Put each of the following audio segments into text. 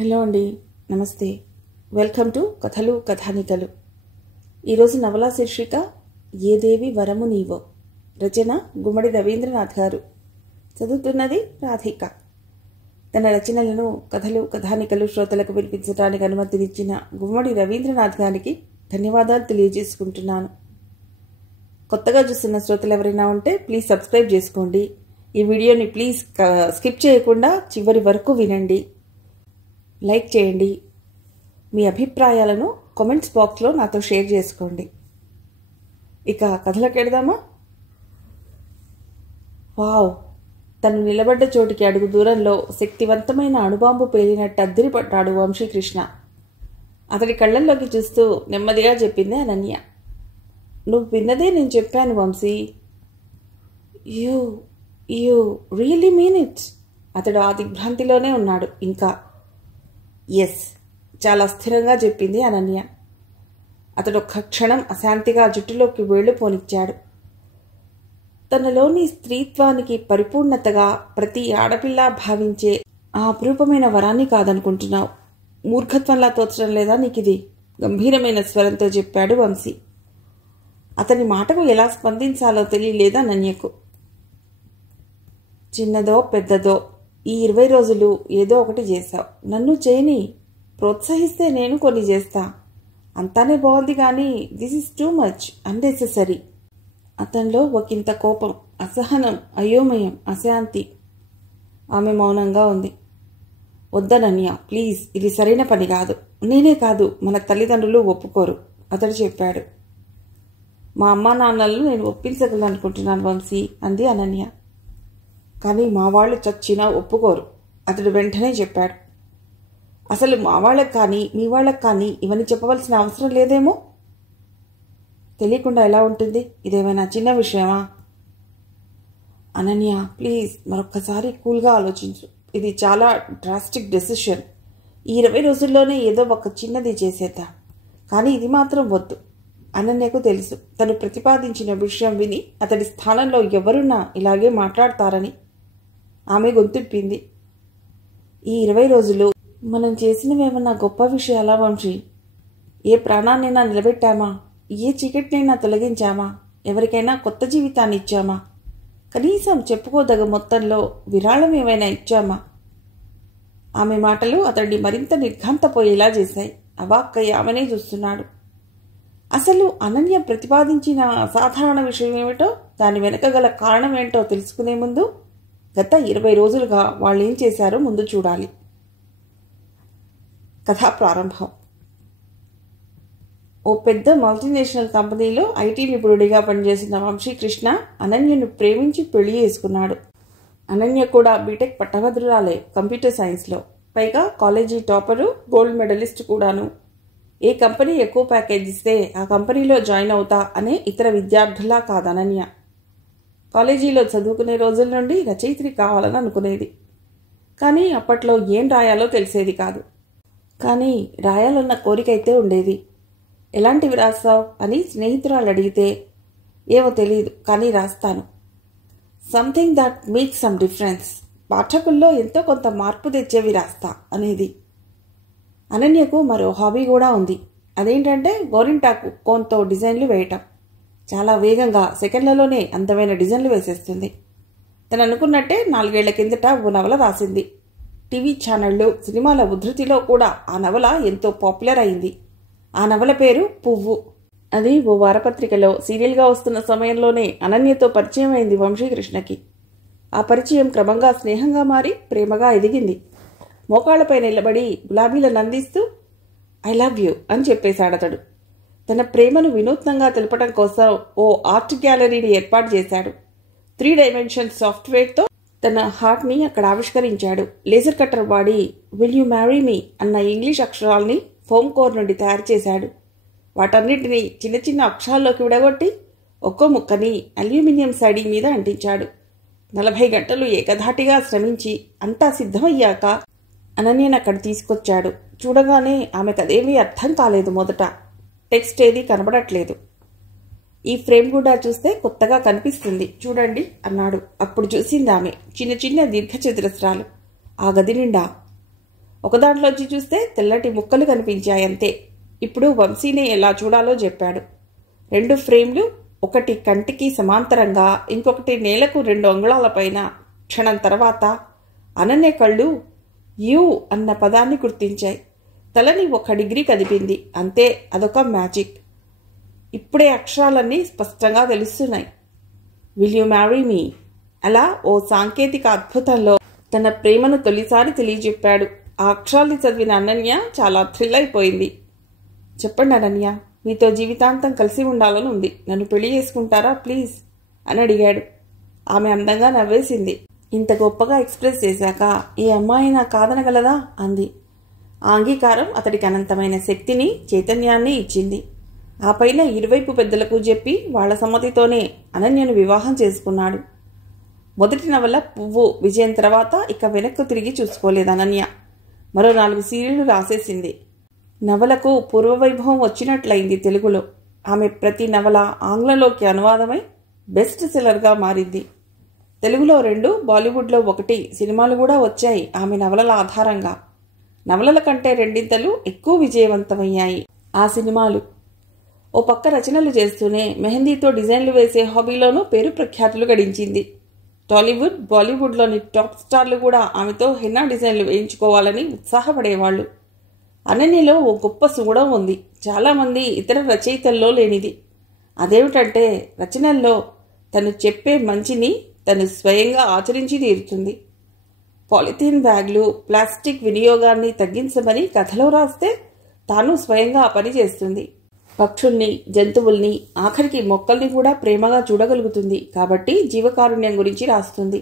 Hello అండి, నమస్తే. Welcome to కథలు కథానికలు. ఈరోజు నవలా శీర్షిక ఏ దేవి వరము నీవో. రచన గుమ్మడి రవీంద్రనాథ్ గారు. చదువుతున్నది రాధిక. తన రచనలను కథలు కథానికలు శ్రోతలకు వినిపించడానికి అనుమతినిచ్చిన గుమ్మడి రవీంద్రనాథ్ గారికి ధన్యవాదాలు తెలియజేసుకుంటున్నాను. కొత్తగా చూస్తున్న శ్రోతలు ఎవరైనా ఉంటే ప్లీజ్ సబ్స్క్రైబ్ చేసుకోండి. ఈ వీడియోని ప్లీజ్ స్కిప్ చేయకుండా చివరి వరకు వినండి. లైక్ చేయండి. మీ అభిప్రాయాలను కామెంట్స్ బాక్స్లో నాతో షేర్ చేసుకోండి. ఇక కథలకు వెడదామా? వావ్! తను నిలబడ్డ చోటికి అడుగు దూరంలో శక్తివంతమైన అణుబాంబు పేలినట్టు అద్దిరిపడ్డాడు వంశీకృష్ణ. అతడి కళ్ళల్లోకి చూస్తూ నెమ్మదిగా చెప్పింది అనన్య. నువ్వు విన్నదే నేను చెప్పాను Vamsi. You really mean it? అతడు ఆ దిగ్భ్రాంతిలోనే ఉన్నాడు ఇంకా. ఎస్, చాలా స్థిరంగా చెప్పింది అనన్య. అతడు ఒక్క క్షణం అశాంతిగా జుట్టులోకి వేళ్లు పోనిచ్చాడు. తనలోని స్త్రీత్వానికి పరిపూర్ణతగా ప్రతి ఆడపిల్ల భావించే ఆ అపురూపమైన వరాన్ని కాదనుకుంటున్నావు. మూర్ఖత్వంలా తోచడం లేదా నీకిది? గంభీరమైన స్వరంతో చెప్పాడు వంశీ. అతని మాటకు ఎలా స్పందించాలో తెలియలేదు అనన్యకు. చిన్నదో పెద్దదో ఈ 20 రోజులు ఏదో ఒకటి చేశావు. నన్ను చేయని, ప్రోత్సహిస్తే నేను కొన్ని చేస్తా. అంతానే బాగుంది కానీ this is too much, unnecessary. అతనిలో ఒకంత కోపం, అసహనం, అయోమయం, అశాంతి. ఆమె మౌనంగా ఉంది. వద్దనన్య, ప్లీజ్, ఇది సరైన పని కాదు. నేనే కాదు, మన తల్లిదండ్రులు ఒప్పుకోరు, అతడు చెప్పాడు. మా అమ్మా నాన్నలను నేను ఒప్పించగలనుకుంటున్నాను వంశీ, అంది అనన్య. కానీ మా వాళ్ళు చచ్చినా ఒప్పుకోరు, అతడు వెంటనే చెప్పాడు. అసలు మా వాళ్ళకి కానీ మీ వాళ్ళకి కానీ ఇవన్నీ చెప్పవలసిన అవసరం లేదేమో. తెలియకుండా ఎలా ఉంటుంది? ఇదేమైనా చిన్న విషయమా? అనన్య, ప్లీజ్ మరొక్కసారి కూల్గా ఆలోచించు. ఇది చాలా డ్రాస్టిక్ డెసిషన్. ఈ 20 రోజుల్లోనే ఏదో ఒక చిన్నది చేసేద్దాం. కానీ ఇది మాత్రం వద్దు. అనన్యకు తెలుసు, తను ప్రతిపాదించిన విషయం విని అతడి స్థానంలో ఎవరున్నా ఇలాగే మాట్లాడతారని. ఆమె గొంతుప్పింది. ఈ 20 రోజులు మనం చేసినవేమన్నా గొప్ప విషయాలా వంశీ? ఏ ప్రాణాన్నైనా నిలబెట్టామా? ఏ చీకటినైనా తొలగించామా? ఎవరికైనా కొత్త జీవితాన్ని ఇచ్చామా? కనీసం చెప్పుకోదగ మొత్తంలో విరాళం ఏమైనా ఇచ్చామా? ఆమె మాటలు అతడిని మరింత నిర్ఘాంతపోయేలా చేశాయి. అవాక్కయ్య ఆమెనే చూస్తున్నాడు. అసలు అనన్య ప్రతిపాదించిన అసాధారణ విషయం ఏమిటో, దాని వెనక గల కారణం ఏంటో తెలుసుకునే ముందు గత 20 రోజులుగా వాళ్ళు ఏం చేశారో ముందు చూడాలి. కథా ప్రారంభం. ఓ పెద్ద మల్టీనేషనల్ కంపెనీలో ఐటీ నిపుణుడిగా పనిచేసిన వంశీకృష్ణ అనన్యను ప్రేమించి పెళ్లి చేసుకున్నాడు. అనన్య కూడా బీటెక్ పట్టభద్రురాలే, కంప్యూటర్ సైన్స్లో. పైగా కాలేజీ టాపరు, గోల్డ్ మెడలిస్ట్ కూడాను. ఏ కంపెనీ ఎక్కువ ప్యాకేజ్ ఇస్తే ఆ కంపెనీలో జాయిన్ అవుతా అనే ఇతర విద్యార్థుల్లా కాదు అనన్య. కాలేజీలో చదువుకునే రోజుల నుండి రచయిత్రి కావాలని అనుకునేది. కానీ అప్పట్లో ఏం రాయాలో తెలిసేది కాదు. కానీ రాయాలన్న కోరికైతే ఉండేది. ఎలాంటివి రాస్తావు అని స్నేహితురాలు అడిగితే, ఏమో తెలియదు కానీ రాస్తాను. Something that makes some difference, పాఠకుల్లో ఎంతో కొంత మార్పు తెచ్చేవి రాస్తా అనేది. అనన్యకు మరో హాబీ కూడా ఉంది. అదేంటంటే గోరింటాకు కోన్తో డిజైన్లు వేయటం. చాలా వేగంగా సెకండ్లలోనే అందమైన డిజైన్లు వేసేస్తుంది. తను అనుకున్నట్టే 4 ఏళ్ల కిందట ఓ నవల రాసింది. టీవీ ఛానళ్లు, సినిమాల ఉధృతిలో కూడా ఆ నవల ఎంతో పాపులర్ అయింది. ఆ నవల పేరు పువ్వు. అది ఓ వారపత్రికలో సీరియల్గా వస్తున్న సమయంలోనే అనన్యతో పరిచయం అయింది వంశీకృష్ణకి. ఆ పరిచయం క్రమంగా స్నేహంగా మారి ప్రేమగా ఎదిగింది. మోకాళ్లపై నిలబడి గులాబీలను అందిస్తూ ఐ లవ్ యూ అని చెప్పేశాడతడు. తన ప్రేమను వినూత్నంగా తెలపడం కోసం ఓ ఆర్ట్ గ్యాలరీని ఏర్పాటు చేశాడు. 3 డైమెన్షన్ సాఫ్ట్వేర్తో తన హార్ట్ని అక్కడ ఆవిష్కరించాడు. లేజర్ కట్టర్ వాడి విల్ యూ మ్యారీ మీ అన్న ఇంగ్లీష్ అక్షరాల్ని ఫోమ్ కోర్ నుండి తయారు చేశాడు. వాటన్నిటినీ చిన్న చిన్న అక్షరాల్లోకి విడగొట్టి ఒక్కో ముక్కని అల్యూమినియం సైడీ మీద అంటించాడు. 40 గంటలు ఏకధాటిగా శ్రమించి అంతా సిద్ధమయ్యాక అనన్యను అక్కడ తీసుకొచ్చాడు. చూడగానే ఆమెకదేమీ అర్థం కాలేదు. మొదట టెక్స్ట్ ఏది కనబడట్లేదు. ఈ ఫ్రేమ్ కూడా చూస్తే కొత్తగా కనిపిస్తుంది చూడండి అన్నాడు. అప్పుడు చూసింది ఆమె చిన్న చిన్న దీర్ఘచతురస్రాలు. ఆ గది నిండా ఒక దాంట్లోంచి చూస్తే తెల్లటి ముక్కలు కనిపించాయంతే. ఇప్పుడు వంశీని ఎలా చూడాలో చెప్పాడు. 2 ఫ్రేమ్లు, ఒకటి కంటికి సమాంతరంగా, ఇంకొకటి నేలకు 2 అంగుళాల పైన. క్షణం తర్వాత అనన్య కళ్ళు యూ అన్న పదాన్ని గుర్తించాయి. తలని 1 డిగ్రీ కదిపింది. అంతే, అదొక మ్యాజిక్. ఇప్పుడే అక్షరాలన్నీ స్పష్టంగా తెలుస్తున్నాయి. Will you marry me? అలా ఓ సాంకేతిక అద్భుతంలో తన ప్రేమను తొలిసారి తెలియజెప్పాడు. ఆ అక్షరాల్ని చదివిన అనన్య చాలా థ్రిల్ అయిపోయింది. చెప్పండి అనన్య, మీతో జీవితాంతం కలిసి ఉండాలని ఉంది. నన్ను పెళ్లి చేసుకుంటారా ప్లీజ్ అని అడిగాడు. ఆమె అందంగా నవ్వేసింది. ఇంత గొప్పగా ఎక్స్ప్రెస్ చేశాక ఏ అమ్మాయినా కాదనగలదా అంది. ఆ అంగీకారం అతడికి అనంతమైన శక్తిని, చైతన్యాన్ని ఇచ్చింది. ఆ పైన ఇరువైపు పెద్దలకు చెప్పి వాళ్ల సమ్మతితోనే అనన్యను వివాహం చేసుకున్నాడు. మొదటి నవల పువ్వు విజయం తర్వాత ఇక వెనక్కు తిరిగి చూసుకోలేదు అనన్య. మరో 4 సీరియళ్లు రాసేసింది. నవలకు పూర్వవైభవం వచ్చినట్లయింది తెలుగులో. ఆమె ప్రతి నవల ఆంగ్లంలోకి అనువాదమై బెస్ట్ సెల్లర్గా మారింది. తెలుగులో 2, బాలీవుడ్లో 1 సినిమాలు కూడా వచ్చాయి ఆమె నవలల ఆధారంగా. నవలల కంటే 2 ఎక్కువ విజయవంతమయ్యాయి ఆ సినిమాలు. ఓ పక్క రచనలు చేస్తూనే మెహందీతో డిజైన్లు వేసే హాబీలోనూ పేరు ప్రఖ్యాతులు గడించింది. టాలీవుడ్, బాలీవుడ్లోని టాప్ స్టార్లు కూడా ఆమెతో హెన్నా డిజైన్లు వేయించుకోవాలని ఉత్సాహపడేవాళ్లు. అనన్యలో ఓ గొప్ప సుగుణం ఉంది, చాలామంది ఇతర రచయితల్లో లేనిది. అదేమిటంటే రచనల్లో తను చెప్పే మంచిని తను స్వయంగా ఆచరించి తీరుతుంది. పాలిథీన్ బ్యాగ్లు, ప్లాస్టిక్ వినియోగాన్ని తగ్గించమని కథలో రాస్తే తాను స్వయంగా ఆ పని చేస్తుంది. పక్షుల్ని, జంతువుల్ని, ఆఖరికి మొక్కల్ని కూడా ప్రేమగా చూడగలుగుతుంది. కాబట్టి జీవకారుణ్యం గురించి రాస్తుంది.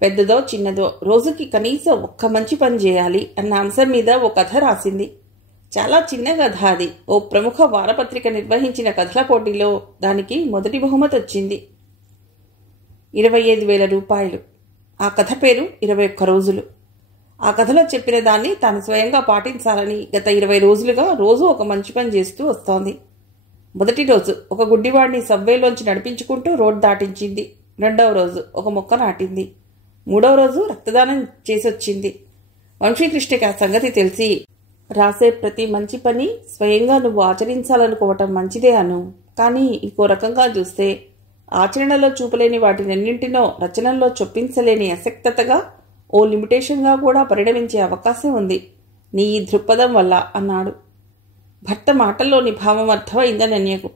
పెద్దదో చిన్నదో రోజుకి కనీసం 1 మంచి పని చేయాలి అన్న అంశం మీద ఓ కథ రాసింది. చాలా చిన్న కథ అది. ఓ ప్రముఖ వారపత్రిక నిర్వహించిన కథల పోటీలో దానికి మొదటి బహుమతి వచ్చింది. 25,000 రూపాయలు. ఆ కథ పేరు 21 రోజులు. ఆ కథలో చెప్పిన దాన్ని తాను స్వయంగా పాటించాలని గత 20 రోజులుగా రోజు ఒక మంచి పని చేస్తూ వస్తోంది. మొదటి రోజు ఒక గుడ్డివాడిని సబ్వేలోంచి నడిపించుకుంటూ రోడ్ దాటించింది. 2వ రోజు ఒక మొక్క నాటింది. 3వ రోజు రక్తదానం చేసొచ్చింది. వంశీకృష్ణకి ఆ సంగతి తెలిసి, రాసే ప్రతి మంచి పని స్వయంగా నువ్వు ఆచరించాలనుకోవటం మంచిదే అను, కానీ ఇంకో రకంగా చూస్తే ఆచరణలో చూపలేని వాటినన్నింటినో రచనల్లో చొప్పించలేని అసక్తతగా, ఓ లిమిటేషన్గా కూడా పరిణమించే అవకాశం ఉంది నీ ఈ దృక్పథం వల్ల అన్నాడు. భర్త మాటల్లోని భావం అర్థమైందని అనన్యకు.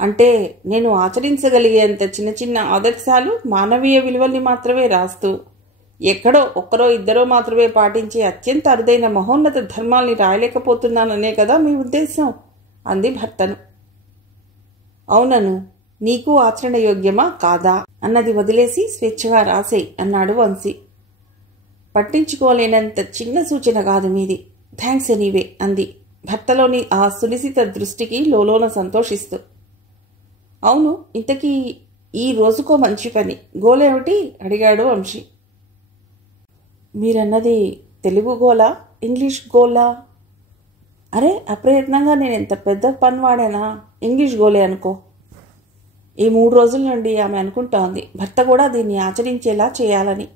అంటే నేను ఆచరించగలిగేంత చిన్న చిన్న ఆదర్శాలు, మానవీయ విలువల్ని మాత్రమే రాస్తూ ఎక్కడో 1 2 మాత్రమే పాటించే అత్యంత అరుదైన మహోన్నత ధర్మాల్ని రాయలేకపోతున్నాననే కదా మీ ఉద్దేశం అంది భర్తను. అవునను, నీకు ఆచరణ యోగ్యమా కాదా అన్నది వదిలేసి స్వేచ్ఛగా రాసేయ్ అన్నాడు వంశీ. పట్టించుకోలేనంత చిన్న సూచన కాదు మీది, థ్యాంక్స్ ఎనీవే అంది భర్తలోని ఆ సునిశిత దృష్టికి లోలోన సంతోషిస్తూ. అవును, ఇంతకీ ఈ రోజుకో మంచి పని గోలేమిటి అడిగాడు వంశీ. మీరన్నది తెలుగు గోలా, ఇంగ్లీష్ గోలా? అరే, అప్రయత్నంగా నేను ఎంత పెద్ద పని వాడానా, ఇంగ్లీష్ గోలే అనుకో. ఈ 3 రోజుల నుండి ఆమె అనుకుంటోంది భర్త కూడా దీన్ని ఆచరించేలా చేయాలని.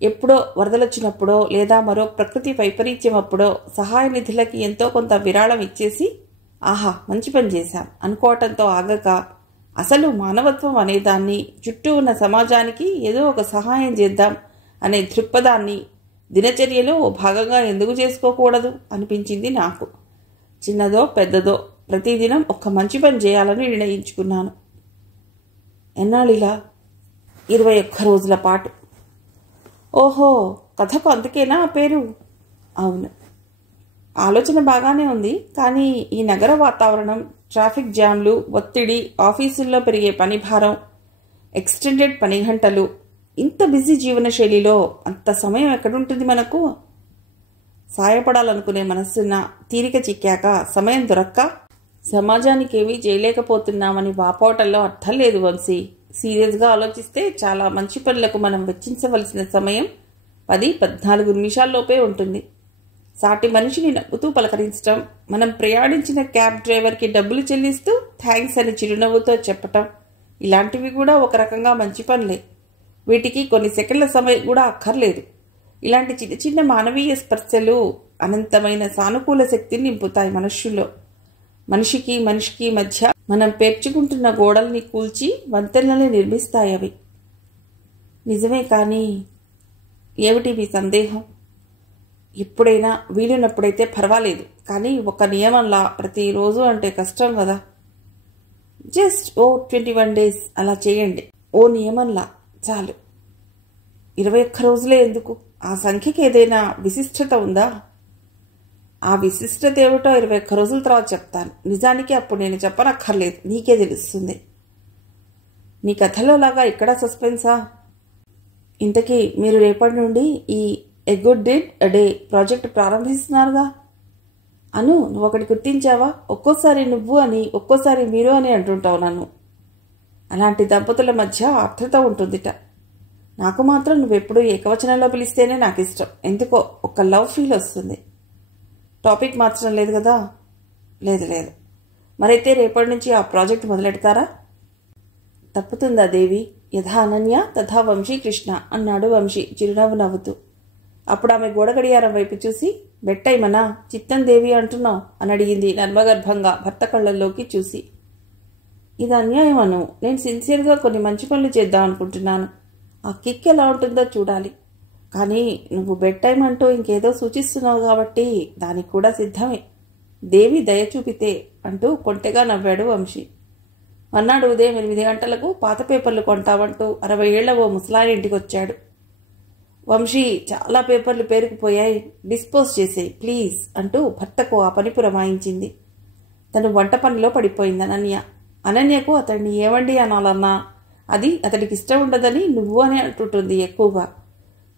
ఎప్పుడో వరదలొచ్చినప్పుడో లేదా మరో ప్రకృతి వైపరీత్యం అప్పుడో సహాయ నిధులకి ఎంతో కొంత విరాళం ఇచ్చేసి ఆహా మంచి పని చేశాం అనుకోవటంతో ఆగక, అసలు మానవత్వం అనేదాన్ని, చుట్టూ ఉన్న సమాజానికి ఏదో ఒక సహాయం చేద్దాం అనే దృక్పథాన్ని దినచర్యలో ఓ భాగంగా ఎందుకు చేసుకోకూడదు అనిపించింది నాకు. చిన్నదో పెద్దదో ప్రతిదినం 1 మంచి పని చేయాలని నిర్ణయించుకున్నాను. ఎన్నాళ్ళిలా? 21 రోజుల పాటు. ఓహో, కథకు అందుకేనా ఆ పేరు? అవును. ఆలోచన బాగానే ఉంది, కానీ ఈ నగర వాతావరణం, ట్రాఫిక్ జామ్లు, ఒత్తిడి, ఆఫీసుల్లో పెరిగే పని భారం, ఎక్స్టెండెడ్ పని గంటలు, ఇంత బిజీ జీవనశైలిలో అంత సమయం ఎక్కడుంటుంది మనకు? సాయపడాలనుకునే మనస్సున్న, తీరిక చిక్కాక, సమయం దొరక్క సమాజానికి ఏమీ చేయలేకపోతున్నామని వాపోవటంలో అర్థం లేదు వంశీ. సీరియస్గా ఆలోచిస్తే చాలా మంచి పనులకు మనం వెచ్చించవలసిన సమయం 10-14 నిమిషాల్లోపే ఉంటుంది. సాటి మనిషిని నవ్వుతూ పలకరించటం, మనం ప్రయాణించిన క్యాబ్ డ్రైవర్కి డబ్బులు చెల్లిస్తూ థ్యాంక్స్ అని చిరునవ్వుతో చెప్పటం, ఇలాంటివి కూడా ఒక రకంగా మంచి పనులే. వీటికి కొన్ని సెకండ్ల సమయం కూడా అక్కర్లేదు. ఇలాంటి చిన్న చిన్న మానవీయ స్పర్శలు అనంతమైన సానుకూల శక్తిని నింపుతాయి మనుష్యుల్లో. మనిషికి మనిషికి మధ్య మనం పేర్చుకుంటున్న గోడల్ని కూల్చి వంతెనల్ని నిర్మిస్తాయి అవి. నిజమే, కానీ ఏమిటి మీ సందేహం? ఎప్పుడైనా వీలున్నప్పుడైతే పర్వాలేదు, కానీ ఒక నియమంలా ప్రతిరోజు అంటే కష్టం కదా. జస్ట్ 21 days అలా చేయండి. ఓ నియమంలా చాలు. 21 రోజులే ఎందుకు? ఆ సంఖ్యకి ఏదైనా విశిష్టత ఉందా? ఆ విశిష్టత ఏమిటో 21 రోజుల తర్వాత చెప్తాను. నిజానికి అప్పుడు నేను చెప్పనక్కర్లేదు, నీకే తెలుస్తుంది. నీ కథలోలాగా ఇక్కడ సస్పెన్సా? ఇంతకీ మీరు రేపటి నుండి ఈ a good deed a day project ప్రారంభిస్తున్నారుగా. అను, నువ్వు ఒకటి గుర్తించావా? ఒక్కోసారి నువ్వు అని, ఒక్కోసారి మీరు అని అంటుంటావు నన్ను. అలాంటి దంపతుల మధ్య ఆప్తత ఉంటుందిట. నాకు మాత్రం నువ్వెప్పుడు ఏకవచనంలో పిలిస్తేనే నాకు ఇష్టం. ఎందుకో ఒక లవ్ ఫీల్ వస్తుంది. టాపిక్ మార్చడం లేదు కదా? లేదు. మరైతే రేపటి నుంచి ఆ ప్రాజెక్ట్ మొదలెడతారా? తప్పుతుందా దేవి? యథా అనన్య తథా వంశీ కృష్ణ అన్నాడు వంశీ చిరునవ్వు నవ్వుతూ. అప్పుడు ఆమె గోడ గడియారం వైపు చూసి, బెట్టైమనా చిత్తం దేవి అంటున్నావు అని అడిగింది నర్మగర్భంగా భర్త కళ్ళల్లోకి చూసి. ఇది అన్యాయం అను. నేను సిన్సియర్గా కొన్ని మంచి పనులు చేద్దాం అనుకుంటున్నాను. ఆ కిక్ ఎలా ఉంటుందో చూడాలి. కానీ నువ్వు బెడ్ టైం అంటూ ఇంకేదో సూచిస్తున్నావు కాబట్టి దానికి కూడా సిద్ధమే. దేవి దయ చూపితే అంటూ కొంటెగా నవ్వాడు వంశీ. మన్నాడు ఉదయం 8 గంటలకు పాత పేపర్లు కొంటామంటూ 60 ఏళ్ల ఓ ముసలాయన ఇంటికి వచ్చాడు. వంశీ, చాలా పేపర్లు పేరుకుపోయాయి, డిస్పోజ్ చేసేయి ప్లీజ్ అంటూ భర్తకు ఆ పని పురమాయించింది. తను వంట పనిలో పడిపోయింది అనన్య. అనన్యకు అతడిని ఏవండి అనాలన్నా అది అతడికి ఇష్టం ఉండదని నువ్వు అని అంటుంటుంది ఎక్కువగా.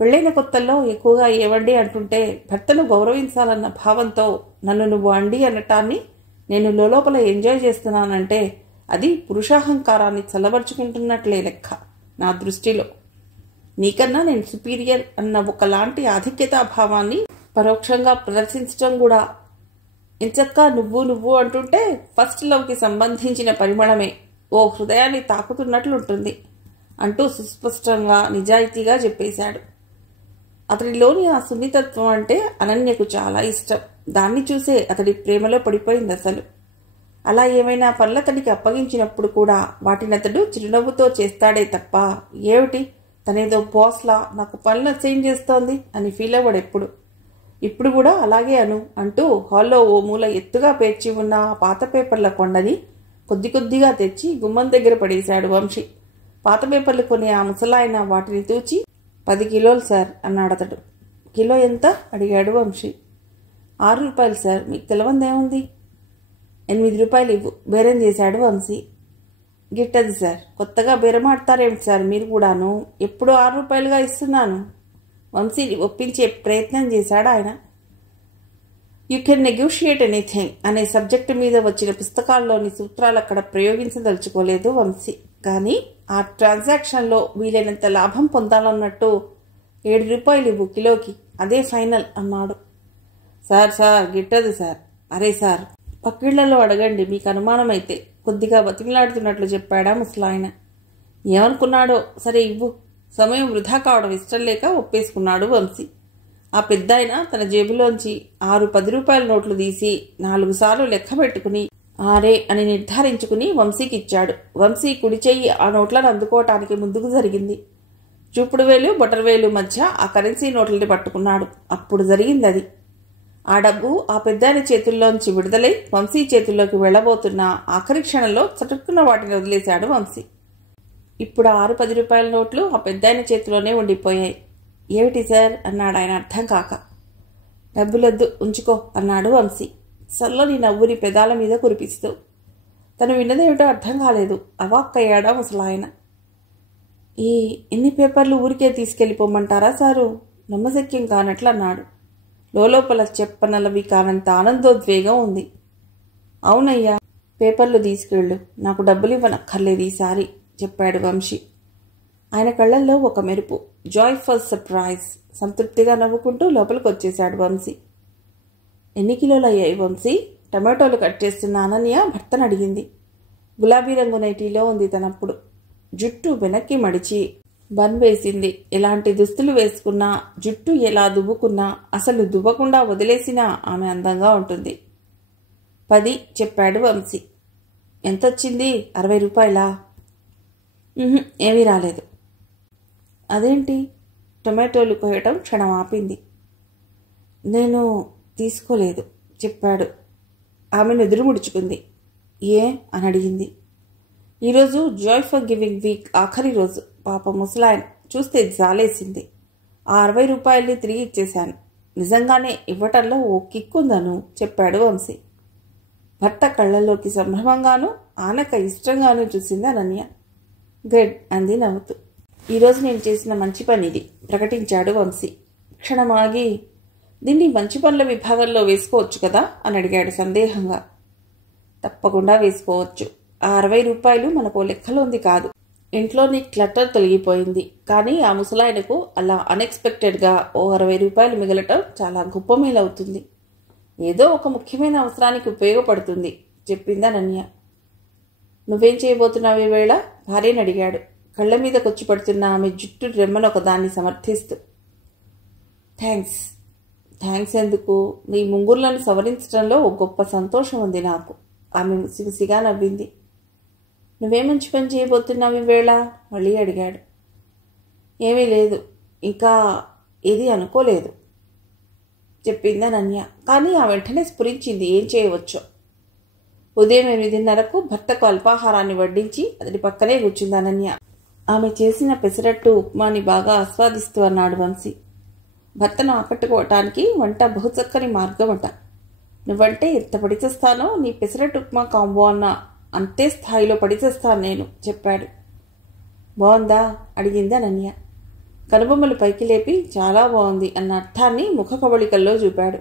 పెళ్ళైన కొత్తల్లో ఎక్కువగా ఏవండి అంటుంటే భర్తను గౌరవించాలన్న భావంతో నన్ను నువ్వు అండి అనటాన్ని నేను లోపల ఎంజాయ్ చేస్తున్నానంటే అది పురుషాహంకారాన్ని చల్లబరుచుకుంటున్నట్లే లెక్క నా దృష్టిలో. నీకన్నా నేను సుపీరియర్ అన్న ఒకలాంటి ఆధిక్యతాభావాన్ని పరోక్షంగా ప్రదర్శించడం కూడా. ఇంచక్కా నువ్వు అంటుంటే ఫస్ట్ లవ్కి సంబంధించిన పరిమళమే ఓ హృదయాన్ని తాకుతున్నట్లుంటుంది అంటూ సుస్పష్టంగా నిజాయితీగా చెప్పేశాడు. అతడిలోని ఆ సున్నితత్వం అంటే అనన్యకు చాలా ఇష్టం. దాన్ని చూసే అతడి ప్రేమలో పడిపోయింది అసలు. అలా ఏమైనా పనులతడికి అప్పగించినప్పుడు కూడా వాటినతడు చిరునవ్వుతో చేస్తాడే తప్ప ఏమిటి తనేదో బాస్లా నాకు పనులు అసైన్ చేస్తోంది అని ఫీల్ అవ్వడు ఎప్పుడు. ఇప్పుడు కూడా అలాగే అను అంటూ హాల్లో ఓ మూల ఎత్తుగా పేర్చి ఉన్న ఆ పాత పేపర్ల కొండని కొద్ది కొద్దిగా తెచ్చి గుమ్మం దగ్గర పడేశాడు వంశీ. పాత పేపర్లు కొని ఆ ముసలాయన వాటిని తూచి 10 కిలోలు సార్ అన్నాడతడు. కిలో ఎంత అడిగాడు వంశీ. 6 రూపాయలు సార్, మీకు తెలవందేముంది. 8 రూపాయలు ఇవ్వు బేరం చేశాడు వంశీ. గిట్టది సార్, కొత్తగా బేరమాడతారేమిటి సార్ మీరు కూడాను, ఎప్పుడు 6 రూపాయలుగా ఇస్తున్నాను. వంశీని ఒప్పించే ప్రయత్నం చేశాడు ఆయన. యూ కెన్ నెగోషియేట్ ఎనీథింగ్ అనే సబ్జెక్టు మీద వచ్చిన పుస్తకాల్లోని సూత్రాలు అక్కడ ప్రయోగించదలుచుకోలేదు వంశీ. కానీ ఆ ట్రాన్సాక్షన్లో వీలైనంత లాభం పొందాలన్నట్టు 7 రూపాయలు ఇవ్వు కిలోకి, అదే ఫైనల్ అన్నాడు. సార్ గిట్టదు సార్. అరే సార్, పక్కిళ్లలో అడగండి మీకు అనుమానమైతే కొద్దిగా బతిమిలాడుతున్నట్లు చెప్పాడా ముసలాయన. ఏమనుకున్నాడో, సరే ఇవ్వు. సమయం వృధా కావడం ఇష్టం లేక ఒప్పేసుకున్నాడు వంశీ. ఆ పెద్దాయన తన జేబులోంచి 6 10 రూపాయల నోట్లు తీసి 4 సార్లు లెక్క పెట్టుకుని 6 అని నిర్ధారించుకుని వంశీకి ఇచ్చాడు. వంశీ కుడి చెయ్యి ఆ నోట్లను అందుకోవటానికి ముందుకు జరిగింది. చూపుడు వేలు బొటరు వేలు మధ్య ఆ కరెన్సీ నోట్లని పట్టుకున్నాడు. అప్పుడు జరిగింది అది. ఆ డబ్బు ఆ పెద్దాయన చేతుల్లోంచి విడుదలై వంశీ చేతుల్లోకి వెళ్లబోతున్న ఆఖరి క్షణంలో చటుక్కున్న వాటిని వదిలేశాడు వంశీ. ఇప్పుడు 6 10 రూపాయల నోట్లు ఆ పెద్దాయన చేతిలోనే ఉండిపోయాయి. ఏమిటి సార్ అన్నాడు ఆయన అర్థం కాక. డబ్బులొద్దు ఉంచుకో అన్నాడు వంశీ చల్లని నవ్వుని పెదాల మీద కురిపిస్తూ. తను విన్నదేమిటో అర్థం కాలేదు. అవాక్కయ్యాడా ముసలాయన. ఎన్ని పేపర్లు ఊరికే తీసుకెళ్ళిపోమంటారా సారు? నమ్మశక్యం కానట్లు అన్నాడు. లోపల చెప్పనలవి కానంత ఆనందోద్వేగం ఉంది. అవునయ్యా, పేపర్లు తీసుకెళ్ళు, నాకు డబ్బులు ఇవ్వనక్కర్లేదు ఈసారి చెప్పాడు వంశీ. ఆయన కళ్ళల్లో ఒక మెరుపు, జాయ్ఫుల్ సర్ప్రైజ్. సంతృప్తిగా నవ్వుకుంటూ లోపలికి వచ్చేశాడు వంశీ. ఎన్ని కిలోలు అయ్యాయి వంశీ? టమాటోలు కట్ చేస్తున్న అనన్య భర్తను అడిగింది. గులాబీ రంగు నైటీలో ఉంది తనప్పుడు. జుట్టు వెనక్కి మడిచి బన్ వేసింది. ఎలాంటి దుస్తులు వేసుకున్నా, జుట్టు ఎలా దువ్వుకున్నా, అసలు దువ్వకుండా వదిలేసినా ఆమె అందంగా ఉంటుంది. 10 చెప్పాడు వంశీ. ఎంతొచ్చింది? 60 రూపాయలా? ఏమీ రాలేదు. అదేంటి? టొమాటోలు కోయటం క్షణం ఆపింది. నేను తీసుకోలేదు చెప్పాడు. ఆమెను ఎదురు ముడుచుకుంది. ఏ అని అడిగింది. ఈరోజు జాయ్ ఫర్ గివింగ్ వీక్ ఆఖరి రోజు. పాప ముసలాయన్ చూస్తే జాలేసింది. ఆ 60 రూపాయల్ని తిరిగి ఇచ్చేశాను. నిజంగానే ఇవ్వటంలో ఓ కిక్కుందను చెప్పాడు వంశీ. భర్త కళ్ళల్లోకి సంభ్రమంగానూ ఆనక ఇష్టంగానూ చూసింది అనన్య. గుడ్ అంది నవ్వుతూ. ఈరోజు నేను చేసిన మంచి పని ఇది ప్రకటించాడు వంశీ. క్షణమాగి, దీన్ని మంచి పనుల విభాగంలో వేసుకోవచ్చు కదా అని అడిగాడు సందేహంగా. తప్పకుండా వేసుకోవచ్చు. ఆ 60 రూపాయలు మనకు లెక్కలోంది కాదు. ఇంట్లోని క్లటర్ తొలగిపోయింది. కానీ ఆ ముసలాయనకు అలా అన్ఎక్స్పెక్టెడ్గా ఓ 60 రూపాయలు మిగలటం చాలా గొప్ప మేలవుతుంది. ఏదో ఒక ముఖ్యమైన అవసరానికి ఉపయోగపడుతుంది చెప్పింది అనన్య. నువ్వేం చేయబోతున్నావు ఈ వేళ? భార్యను అడిగాడు, కళ్ళ మీదకొచ్చి పడుతున్న ఆమె జుట్టు రెమ్మనొకదాన్ని సమర్థిస్తూ. థ్యాంక్స్ ఎందుకు? నీ ముంగుర్లను సవరించడంలో ఓ గొప్ప సంతోషం ఉంది నాకు. ఆమె ముసిముసిగా నవ్వింది. నువ్వే మంచి పని చేయబోతున్నావు ఈ వేళ? మళ్ళీ అడిగాడు. ఏమీ లేదు, ఇంకా ఏది అనుకోలేదు చెప్పింది అనన్య. కానీ ఆ వెంటనే స్ఫురించింది ఏం చేయవచ్చో. ఉదయం 8:30కు భర్తకు అల్పాహారాన్ని వడ్డించి అతడి పక్కనే కూర్చుంది అనన్య. ఆమె చేసిన పెసరట్టు ఉప్మాని బాగా ఆస్వాదిస్తూ అన్నాడు వంశీ. భర్తను ఆకట్టుకోవటానికి వంట బహుచక్కని మార్గమట. నువ్వంటే ఎంత పడిచేస్తానో నీ పెసరట్టు ఉప్మా కాంబో అన్న అంతే స్థాయిలో పడిచేస్తాను నేను చెప్పాడు. బాగుందా అడిగింది అనన్య. కనుబొమ్మలు పైకి లేపి చాలా బాగుంది అన్న అర్థాన్ని ముఖ కవళికల్లో చూపాడు.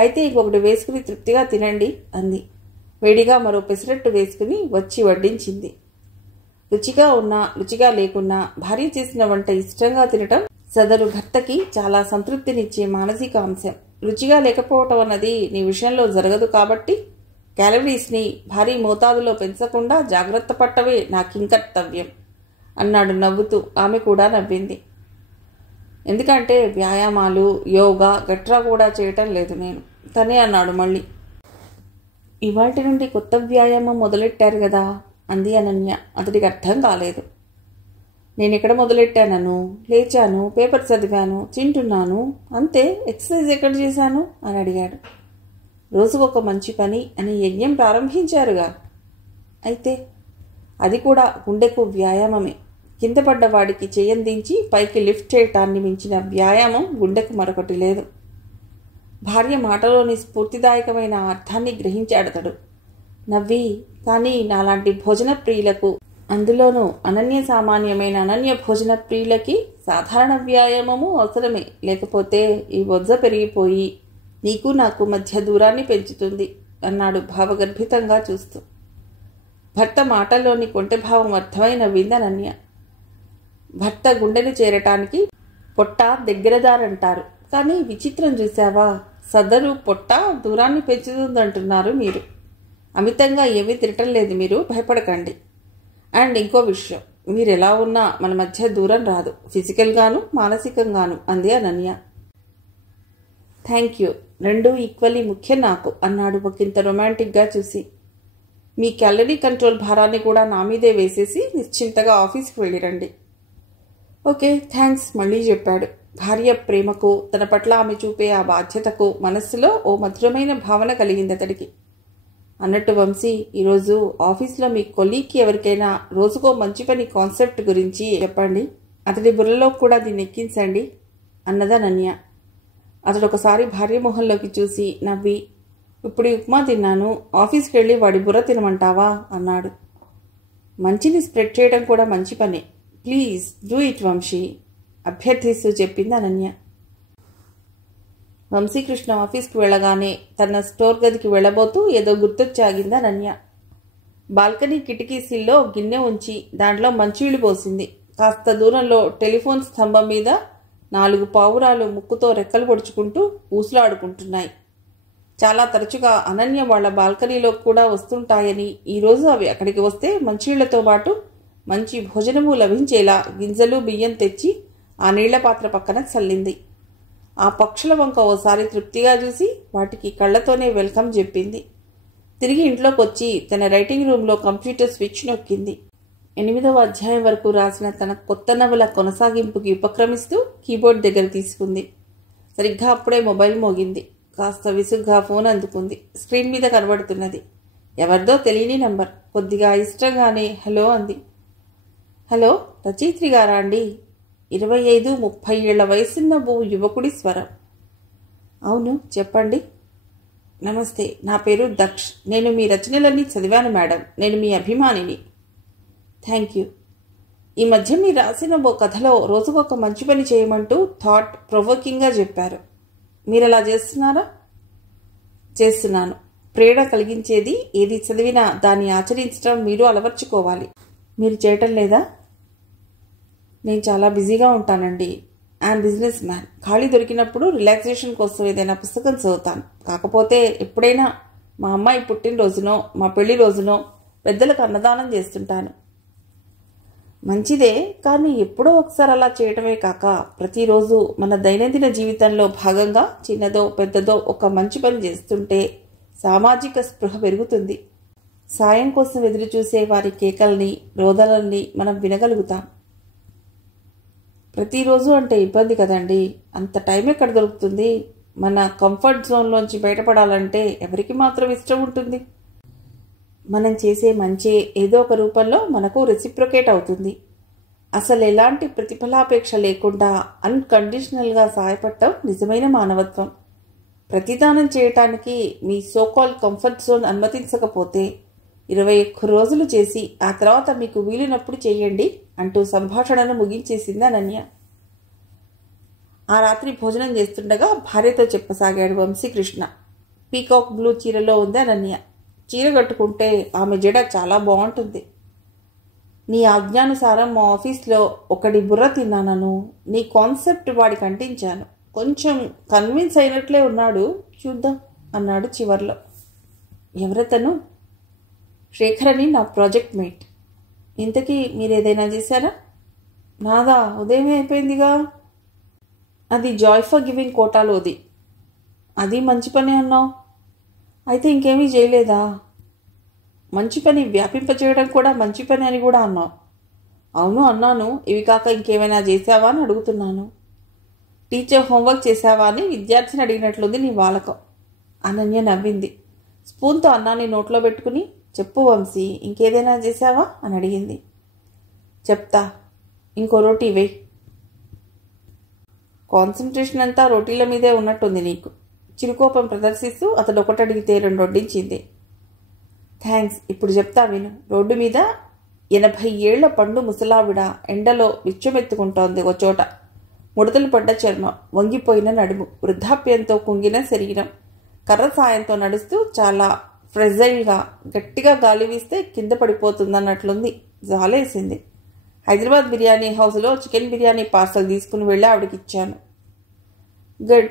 అయితే ఇంకొకటి వేసుకుని తృప్తిగా తినండి అంది. వేడిగా మరో పెసరట్టు వేసుకుని వచ్చి వడ్డించింది. రుచిగా ఉన్నా రుచిగా లేకున్నా భార్య చేసిన వంట ఇష్టంగా తినటం సదరు భర్తకి చాలా సంతృప్తినిచ్చే మానసిక అంశం. రుచిగా లేకపోవటం అన్నది నీ విషయంలో జరగదు కాబట్టి క్యాలరీస్ని భారీ మోతాదులో పెంచకుండా జాగ్రత్త పట్టవే నా కింకర్తవ్యం అన్నాడు నవ్వుతూ. ఆమె కూడా నవ్వింది. ఎందుకంటే వ్యాయామాలు, యోగా గట్రా కూడా చేయటం లేదు నేను. తనే అన్నాడు మళ్ళీ. ఇవాటి నుండి కొత్త వ్యాయామం మొదలెట్టారు కదా అంది అనన్య. అతడికి అర్థం కాలేదు. నేనెక్కడ మొదలెట్టానను? లేచాను, పేపర్ చదివాను, తింటున్నాను, అంతే. ఎక్సర్సైజ్ ఎక్కడ చేశాను అని అడిగాడు. రోజుకొక మంచి పని అని యజ్ఞం ప్రారంభించారుగా. అయితే అది కూడా గుండెకు వ్యాయామమే. కింద పడ్డవాడికి చెయ్యందించి పైకి లిఫ్ట్ చేయటాన్ని మించిన వ్యాయామం గుండెకు మరొకటి లేదు. భార్య మాటలోని స్ఫూర్తిదాయకమైన అర్థాన్ని గ్రహించాడతడు. నవ్వి, కానీ నాలాంటి భోజన ప్రియులకు, అందులోనూ అనన్య సామాన్యమైన అనన్య భోజన ప్రియులకి సాధారణ వ్యాయామము అవసరమే. లేకపోతే ఈ బొజ్జ పెరిగిపోయి నీకు నాకు మధ్య దూరాన్ని పెంచుతుంది అన్నాడు భావగర్భితంగా చూస్తూ. భర్త మాటల్లోని కొంటెభావం అర్థమై నవ్వింది అనన్య. భర్త గుండెను చేరటానికి పొట్ట దగ్గరదారంటారు. కానీ విచిత్రం చూశావా? సదరు పొట్ట దూరాన్ని పెంచుతుందంటున్నారు మీరు. అమితంగా ఏమీ తినటం లేదు మీరు, భయపడకండి. అండ్ ఇంకో విషయం, మీరెలా ఉన్నా మన మధ్య దూరం రాదు, ఫిజికల్గాను మానసికంగాను అంది అనన్య. థ్యాంక్ యూ, రెండూ ఈక్వల్లీ ముఖ్యం నాకు అన్నాడు ఒకంత రొమాంటిక్గా చూసి. మీ క్యాలరీ కంట్రోల్ భారాన్ని కూడా నా మీదే వేసేసి నిశ్చింతగా ఆఫీస్కి వెళ్ళిరండి. ఓకే థ్యాంక్స్ మళ్ళీ చెప్పాడు. భార్య ప్రేమకు, తన పట్ల ఆమె చూపే ఆ బాధ్యతకు మనస్సులో ఓ మధురమైన భావన కలిగింది అతడికి. అన్నట్టు వంశీ, ఈరోజు ఆఫీస్లో మీ కొలీగ్కి ఎవరికైనా రోజుకో మంచి పని కాన్సెప్ట్ గురించి చెప్పండి. అతడి బుర్రలో కూడా దీన్ని ఎక్కించండి అన్నదనన్య. అతడు ఒకసారి భార్య మొహంలోకి చూసి నవ్వి, ఇప్పుడు ఈ ఉప్మా తిన్నాను, ఆఫీస్కి వెళ్ళి వాడి బుర్ర తినమంటావా అన్నాడు. మంచిని స్ప్రెడ్ చేయడం కూడా మంచి పనే. ప్లీజ్ డూ ఇట్ వంశీ అభ్యర్థిస్తూ చెప్పింది అనన్య. వంశీకృష్ణ ఆఫీస్కి వెళ్ళగానే తన స్టోర్ గదికి వెళ్ళబోతూ ఏదో గుర్తొచ్చాగింది అనన్య. బాల్కనీ కిటికీ సిల్లో గిన్నె ఉంచి దాంట్లో మంచినీళ్ళు పోసింది. కాస్త దూరంలో టెలిఫోన్ స్తంభం మీద 4 పావురాలు ముక్కుతో రెక్కలు పొడుచుకుంటూ ఊసులాడుకుంటున్నాయి. చాలా తరచుగా అనన్య వాళ్ల బాల్కనీలో కూడా వస్తుంటాయని, ఈరోజు అవి అక్కడికి వస్తే మంచినీళ్లతో పాటు మంచి భోజనము లభించేలా గింజలు బియ్యం తెచ్చి ఆ నీళ్ల పాత్ర పక్కన చల్లింది. ఆ పక్షుల వంక ఓసారి తృప్తిగా చూసి వాటికి కళ్ళతోనే వెల్కమ్ చెప్పింది. తిరిగి ఇంట్లోకి వచ్చి తన రైటింగ్ రూమ్లో కంప్యూటర్ స్విచ్ నొక్కింది. 8వ అధ్యాయం వరకు రాసిన తన కొత్త నవల కొనసాగింపుకి ఉపక్రమిస్తూ కీబోర్డ్ దగ్గర తీసుకుంది. సరిగ్గా అప్పుడే మొబైల్ మోగింది. కాస్త విసుగ్గా ఫోన్ అందుకుంది. స్క్రీన్ మీద కనబడుతున్నది. ఎవరిదో తెలియని నంబర్. కొద్దిగా ఇష్టంగానే హలో అంది. హలో, రచయిత్రి గారా అండి? 25-30 ఏళ్ల వయసున్న యువకుడి స్వరం. అవును, చెప్పండి. నమస్తే, నా పేరు దక్ష్. నేను మీ రచనలన్నీ చదివాను మేడం. నేను మీ అభిమానిని. Thank you. ఈ మధ్య మీరు రాసిన ఓ కథలో రోజుకొక మంచి పని చేయమంటూ థాట్ ప్రొవోకింగ్గా చెప్పారు. మీరు అలా చేస్తున్నారా? చేస్తున్నాను. ప్రేరణ కలిగించేది ఏది చదివినా దాన్ని ఆచరించడం మీరు అలవర్చుకోవాలి. మీరు చేయటం లేదా? నేను చాలా బిజీగా ఉంటానండి. I'm business man. ఖాళీ దొరికినప్పుడు రిలాక్సేషన్ కోసం ఏదైనా పుస్తకం చదువుతాను. కాకపోతే ఎప్పుడైనా మా అమ్మాయి పుట్టినరోజునో మా పెళ్లి రోజునో పెద్దలకు అన్నదానం చేస్తుంటాను. మంచిదే, కానీ ఎప్పుడో ఒకసారి అలా చేయటమే కాక ప్రతిరోజు మన దైనందిన జీవితంలో భాగంగా చిన్నదో పెద్దదో ఒక మంచి పని చేస్తుంటే సామాజిక స్పృహ పెరుగుతుంది. సాయం కోసం ఎదురుచూసే వారి కేకల్ని, రోదనల్ని మనం వినగలుగుతాం. ప్రతిరోజు అంటే ఇబ్బంది కదండి. అంత టైం ఎక్కడ దొరుకుతుంది? మన కంఫర్ట్ జోన్లోంచి బయటపడాలంటే ఎవరికి మాత్రం ఇష్టం ఉంటుంది? మనం చేసే మంచి ఏదో ఒక రూపంలో మనకు రెసిప్రొకేట్ అవుతుంది. అసలు ఎలాంటి ప్రతిఫలాపేక్ష లేకుండా అన్కండిషనల్గా సహాయపడటం నిజమైన మానవత్వం. ప్రతిదానం చేయటానికి మీ సోకాల్ కంఫర్ట్ జోన్ అనుమతించకపోతే 21 రోజులు చేసి ఆ తర్వాత మీకు వీలునప్పుడు చేయండి అంటూ సంభాషణను ముగించేసింది అనన్య. ఆ రాత్రి భోజనం చేస్తుండగా భార్యతో చెప్పసాగాడు వంశీకృష్ణ. పీకాక్ బ్లూ చీరలో ఉంది అనన్య. చీర కట్టుకుంటే ఆమె జడ చాలా బాగుంటుంది. నీ ఆజ్ఞానుసారం మా ఆఫీస్లో ఒకటి బుర్ర తిన్నానను. నీ కాన్సెప్ట్ వాడికి అంటించాను. కొంచెం కన్విన్స్ అయినట్లే ఉన్నాడు. చూద్దాం అన్నాడు చివర్లో. ఎవరతను? శేఖర్ అని నా ప్రాజెక్ట్ మేట్. ఇంతకీ మీరేదైనా చేశారా? నాదా ఉదయమే అయిపోయిందిగా. అది జాయ్ ఫర్ గివింగ్ కోటాలోది. అది మంచి పని అన్నావు. అయితే ఇంకేమీ చేయలేదా? మంచి పని వ్యాపింపచేయడం కూడా మంచి పని అని కూడా అన్నావు. అవును అన్నాను. ఇవి కాక ఇంకేమైనా చేశావా అని అడుగుతున్నాను. టీచర్ హోంవర్క్ చేశావా అని విద్యార్థిని అడిగినట్లుంది నీ వాలకం. అనన్య నవ్వింది. స్పూన్తో అన్నాన్ని నోట్లో పెట్టుకుని చెప్పు వంశీ, ఇంకేదైనా చేశావా అని అడిగింది. చెప్తా, ఇంకో రోటీ వేయి. కాన్సన్ట్రేషన్ అంతా రోటీల మీదే ఉన్నట్టుంది నీకు. చిరుకోపం ప్రదర్శిస్తూ అతడు ఒకటి అడిగితే 2 వడ్డించింది. థ్యాంక్స్, ఇప్పుడు చెప్తా విను. రోడ్డు మీద 80 ఏళ్ల పండు ముసలావిడ ఎండలో విచ్చమెత్తుకుంటోంది. ఒక చోట ముడతలు పడ్డ చర్మం, వంగిపోయిన నడుము, వృద్ధాప్యంతో కుంగిన శరీరం. కర్ర సాయంతో నడుస్తూ చాలా ఫ్రెజైల్గా గట్టిగా గాలి వీస్తే కింద పడిపోతుందన్నట్లుంది. జాలేసింది. హైదరాబాద్ బిర్యానీ హౌస్లో చికెన్ బిర్యానీ పార్సల్ తీసుకుని వెళ్ళి ఆవిడకి ఇచ్చాను. గుడ్.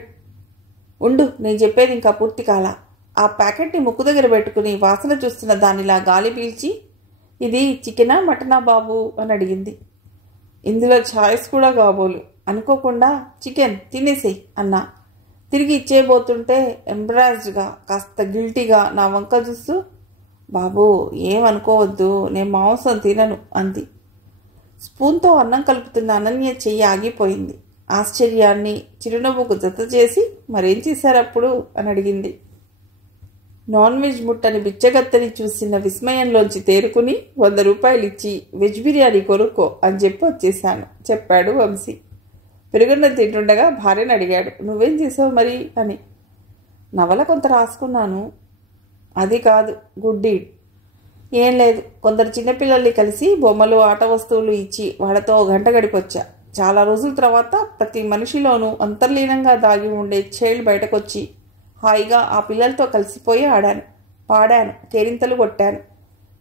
ఉండు, నేను చెప్పేది ఇంకా పూర్తి కాల. ఆ ప్యాకెట్ని ముక్కు దగ్గర పెట్టుకుని వాసన చూస్తున్న దానిలా గాలి పీల్చి, ఇది చికెనా మటనా బాబు అని అడిగింది. ఇందులో ఛాయిస్ కూడా కాబోలు. అనుకోకుండా చికెన్ తినేసేయ్ అన్నా. తిరిగి ఇచ్చేయబోతుంటే ఎంబ్రాస్డ్గా కాస్త గిల్టీగా నా వంక చూస్తూ, బాబు ఏమనుకోవద్దు, నేను మాంసం తినను అంది. స్పూన్తో అన్నం కలుపుతున్న అనన్య చెయ్యి ఆగిపోయింది. ఆశ్చర్యాన్ని చిరునవ్వుకు జత చేసి, మరేం చేశారప్పుడు అని అడిగింది. నాన్ వెజ్ ముట్టని బిచ్చగత్తని చూసిన విస్మయంలోంచి తేరుకుని 100 రూపాయలు ఇచ్చి వెజ్ బిర్యానీ కొనుక్కో అని చెప్పి వచ్చేశాను చెప్పాడు వంశీ. పెరుగున్నం తింటుండగా భార్యను అడిగాడు, నువ్వేం చేసావు మరి అని. నవల కొంత రాసుకున్నాను. అది కాదు, గుడ్ డీడ్. ఏం లేదు, కొందరు చిన్నపిల్లల్ని కలిసి బొమ్మలు ఆట వస్తువులు ఇచ్చి వాళ్ళతో 1 గంట గడిపొచ్చా. చాలా రోజుల తర్వాత ప్రతి మనిషిలోనూ అంతర్లీనంగా దాగి ఉండే చైల్డ్ బయటకొచ్చి హాయిగా ఆ పిల్లలతో కలిసిపోయి ఆడాను, పాడాను, కేరింతలు కొట్టాను.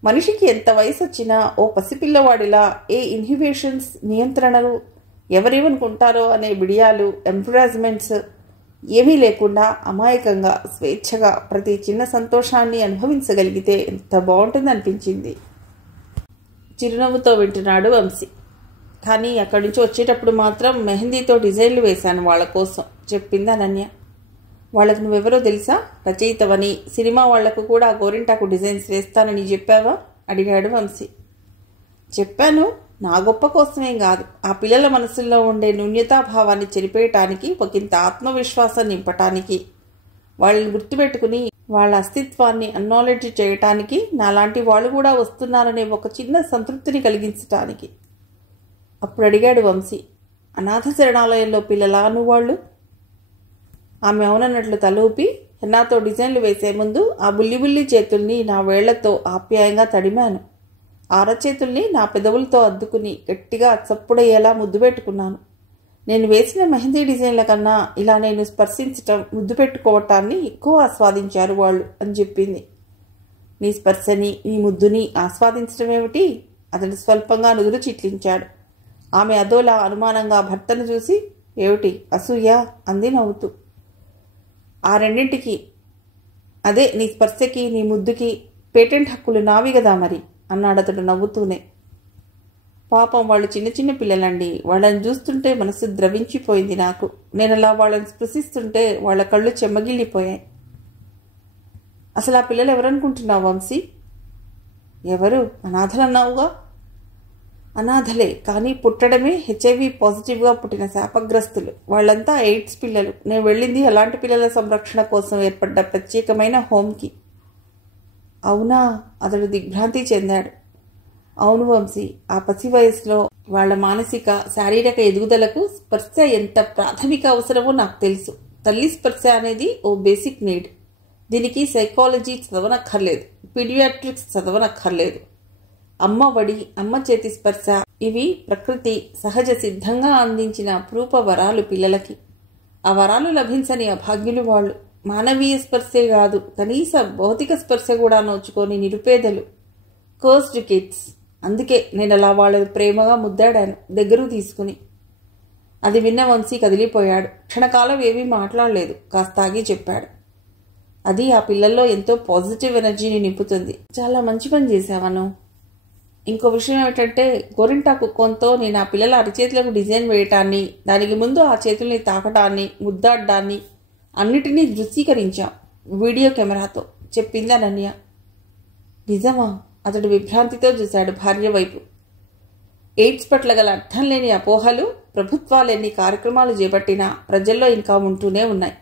మనిషికి ఎంత వయసు వచ్చినా ఓ పసిపిల్లవాడిలా ఏ ఇన్హిబిషన్స్, నియంత్రణలు, ఎవరేమనుకుంటారో అనే బిడియాలు, ఎంకరేజ్మెంట్స్ ఏమీ లేకుండా అమాయకంగా స్వేచ్ఛగా ప్రతి చిన్న సంతోషాన్ని అనుభవించగలిగితే ఎంత బాగుంటుంది అనిపించింది. చిరునవ్వుతో వింటున్నాడు వంశీ. కానీ అక్కడి నుంచి వచ్చేటప్పుడు మాత్రం మెహందీతో డిజైన్లు వేశాను వాళ్ళ కోసం, చెప్పింది అనన్య. వాళ్ళకు నువ్వెవరో తెలుసా? రచయితవని, సినిమా వాళ్లకు కూడా గోరింటాకు డిజైన్స్ వేస్తానని చెప్పావా? అడిగాడు వంశీ. చెప్పాను. నా గొప్ప కోసమేం కాదు, ఆ పిల్లల మనసుల్లో ఉండే న్యూన్యతాభావాన్ని చెరిపేయటానికి, ఒకంత ఆత్మవిశ్వాసం నింపటానికి, వాళ్ళని గుర్తుపెట్టుకుని వాళ్ళ అస్తిత్వాన్ని అక్నాలెడ్జ్ చేయటానికి, నాలాంటి వాళ్ళు కూడా వస్తున్నారనే ఒక చిన్న సంతృప్తిని కలిగించటానికి. అప్పుడు అడిగాడు వంశీ, అనాథ శరణాలయంలో పిల్లలా నువ్వాళ్ళు? ఆమె అవునన్నట్లు తల ఊపి, హెన్నాతో డిజైన్లు వేసే ముందు ఆ బుల్లి చేతుల్ని నా వేళ్లతో ఆప్యాయంగా తడిమాను. ఆరచేతుల్ని నా పెదవులతో అద్దుకుని గట్టిగా చప్పుడయ్యేలా ముద్దు పెట్టుకున్నాను. నేను వేసిన మెహందీ డిజైన్ల కన్నా ఇలా నేను స్పర్శించటం, ముద్దు పెట్టుకోవటాన్ని ఎక్కువ ఆస్వాదించారు వాళ్ళు అని చెప్పింది. నీ స్పర్శని, నీ ముద్దుని ఆస్వాదించడం ఏమిటి? అతడు స్వల్పంగా నుదురు చిట్లించాడు. ఆమె అదోలా అనుమానంగా భర్తను చూసి, ఏమిటి అసూయ? అంది నవ్వుతూ. ఆ రెండింటికి, అదే నీ స్పర్శకి, నీ ముద్దుకి పేటెంట్ హక్కులు నావి కదా మరి అన్నాడు అతడు నవ్వుతూనే. పాపం వాళ్ళు చిన్న చిన్న పిల్లలండి, వాళ్ళని చూస్తుంటే మనసు ద్రవించిపోయింది నాకు. నేను అలా వాళ్ళని స్పృశిస్తుంటే వాళ్ళ కళ్ళు చెమ్మగిల్లిపోయాయి. అసలు ఆ పిల్లలు ఎవరనుకుంటున్నావు వంశీ? ఎవరు? అనాథలన్నావుగా. అనాథలే, కానీ పుట్టడమే HIV పాజిటివ్గా పుట్టిన శాపగ్రస్తులు. వాళ్ళంతా ఎయిడ్స్ పిల్లలు. నేను వెళ్ళింది అలాంటి పిల్లల సంరక్షణ కోసం ఏర్పడ్డ ప్రత్యేకమైన హోమ్కి. అవునా? అతడు దిగ్భ్రాంతి చెందాడు. అవును వంశీ, ఆ పసి వయసులో వాళ్ల మానసిక, శారీరక ఎదుగుదలకు స్పర్శ ఎంత ప్రాథమిక అవసరమో నాకు తెలుసు. తల్లి స్పర్శ అనేది ఓ బేసిక్ నీడ్. దీనికి సైకాలజీ చదవనక్కర్లేదు, పీడియాట్రిక్స్ చదవనక్కర్లేదు. అమ్మ వడి, అమ్మ చేతి స్పర్శ, ఇవి ప్రకృతి సహజ సిద్ధంగా అందించిన అపురూప వరాలు పిల్లలకి. ఆ వరాలు లభించని అభాగ్యులు వాళ్ళు. మానవీయ స్పర్శే కాదు, కనీస భౌతిక స్పర్శ కూడా నోచుకొని నిరుపేదలు, కర్స్డ్ కిడ్స్. అందుకే నేను అలా వాళ్ళని ప్రేమగా ముద్దాడాను, దగ్గరకు తీసుకుని. అది విన్న వంశీ కదిలిపోయాడు. క్షణకాలం ఏమీ మాట్లాడలేదు. కాస్త ఆగి చెప్పాడు, అది ఆ పిల్లల్లో ఎంతో పాజిటివ్ ఎనర్జీని నింపుతుంది. చాలా మంచి పని చేశావను. ఇంకో విషయం ఏమిటంటే, గోరింటాకు కొంతో నేను ఆ పిల్లల అరిచేతులకు డిజైన్ వేయటాన్ని, దానికి ముందు ఆ చేతుల్ని తాకటాన్ని, ముద్దాడ్డాన్ని అన్నిటినీ దృశ్యీకరించాం వీడియో కెమెరాతో, చెప్పింది అనన్య. నిజమా? అతడు విభ్రాంతితో చూశాడు భార్య వైపు. ఎయిడ్స్ పట్ల గల అర్థం లేని అపోహలు ప్రభుత్వాలు ఎన్ని కార్యక్రమాలు చేపట్టినా ప్రజల్లో ఇంకా ఉంటూనే ఉన్నాయి.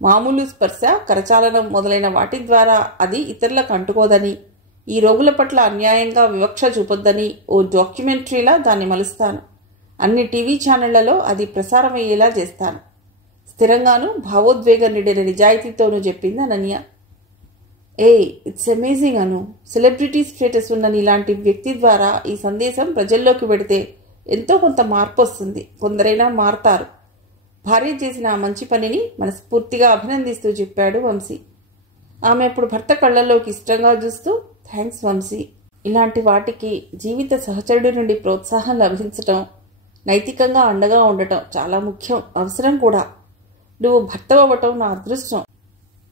మామూలు స్పర్శ, కరచాలనం మొదలైన వాటి ద్వారా అది ఇతరులకు అంటుకోదని, ఈ రోగుల పట్ల అన్యాయంగా వివక్ష చూపొద్దని ఓ డాక్యుమెంటరీలా దాన్ని మలుస్తాను. అన్ని టీవీ ఛానళ్లలో అది ప్రసారమయ్యేలా చేస్తాను. స్థిరంగానూ భావోద్వేగం నిండిన నిజాయితీతోనూ చెప్పింది Ananya. It's amazing Anu. Celebrity status ఉన్న నీలాంటి వ్యక్తి ద్వారా ఈ సందేశం ప్రజల్లోకి పెడితే ఎంతో కొంత మార్పు వస్తుంది. కొందరైనా మారతారు. భార్య చేసిన ఆ మంచి పనిని మనస్ఫూర్తిగా అభినందిస్తూ చెప్పాడు వంశీ. ఆమె అప్పుడు భర్త కళ్ళల్లోకి ఇష్టంగా చూస్తూ, థ్యాంక్స్ వంశీ. ఇలాంటి వాటికి జీవిత సహచరుడి నుండి ప్రోత్సాహం లభించటం, నైతికంగా అండగా ఉండటం చాలా ముఖ్యం, అవసరం కూడా. నువ్వు భర్తవటం నా అదృష్టం.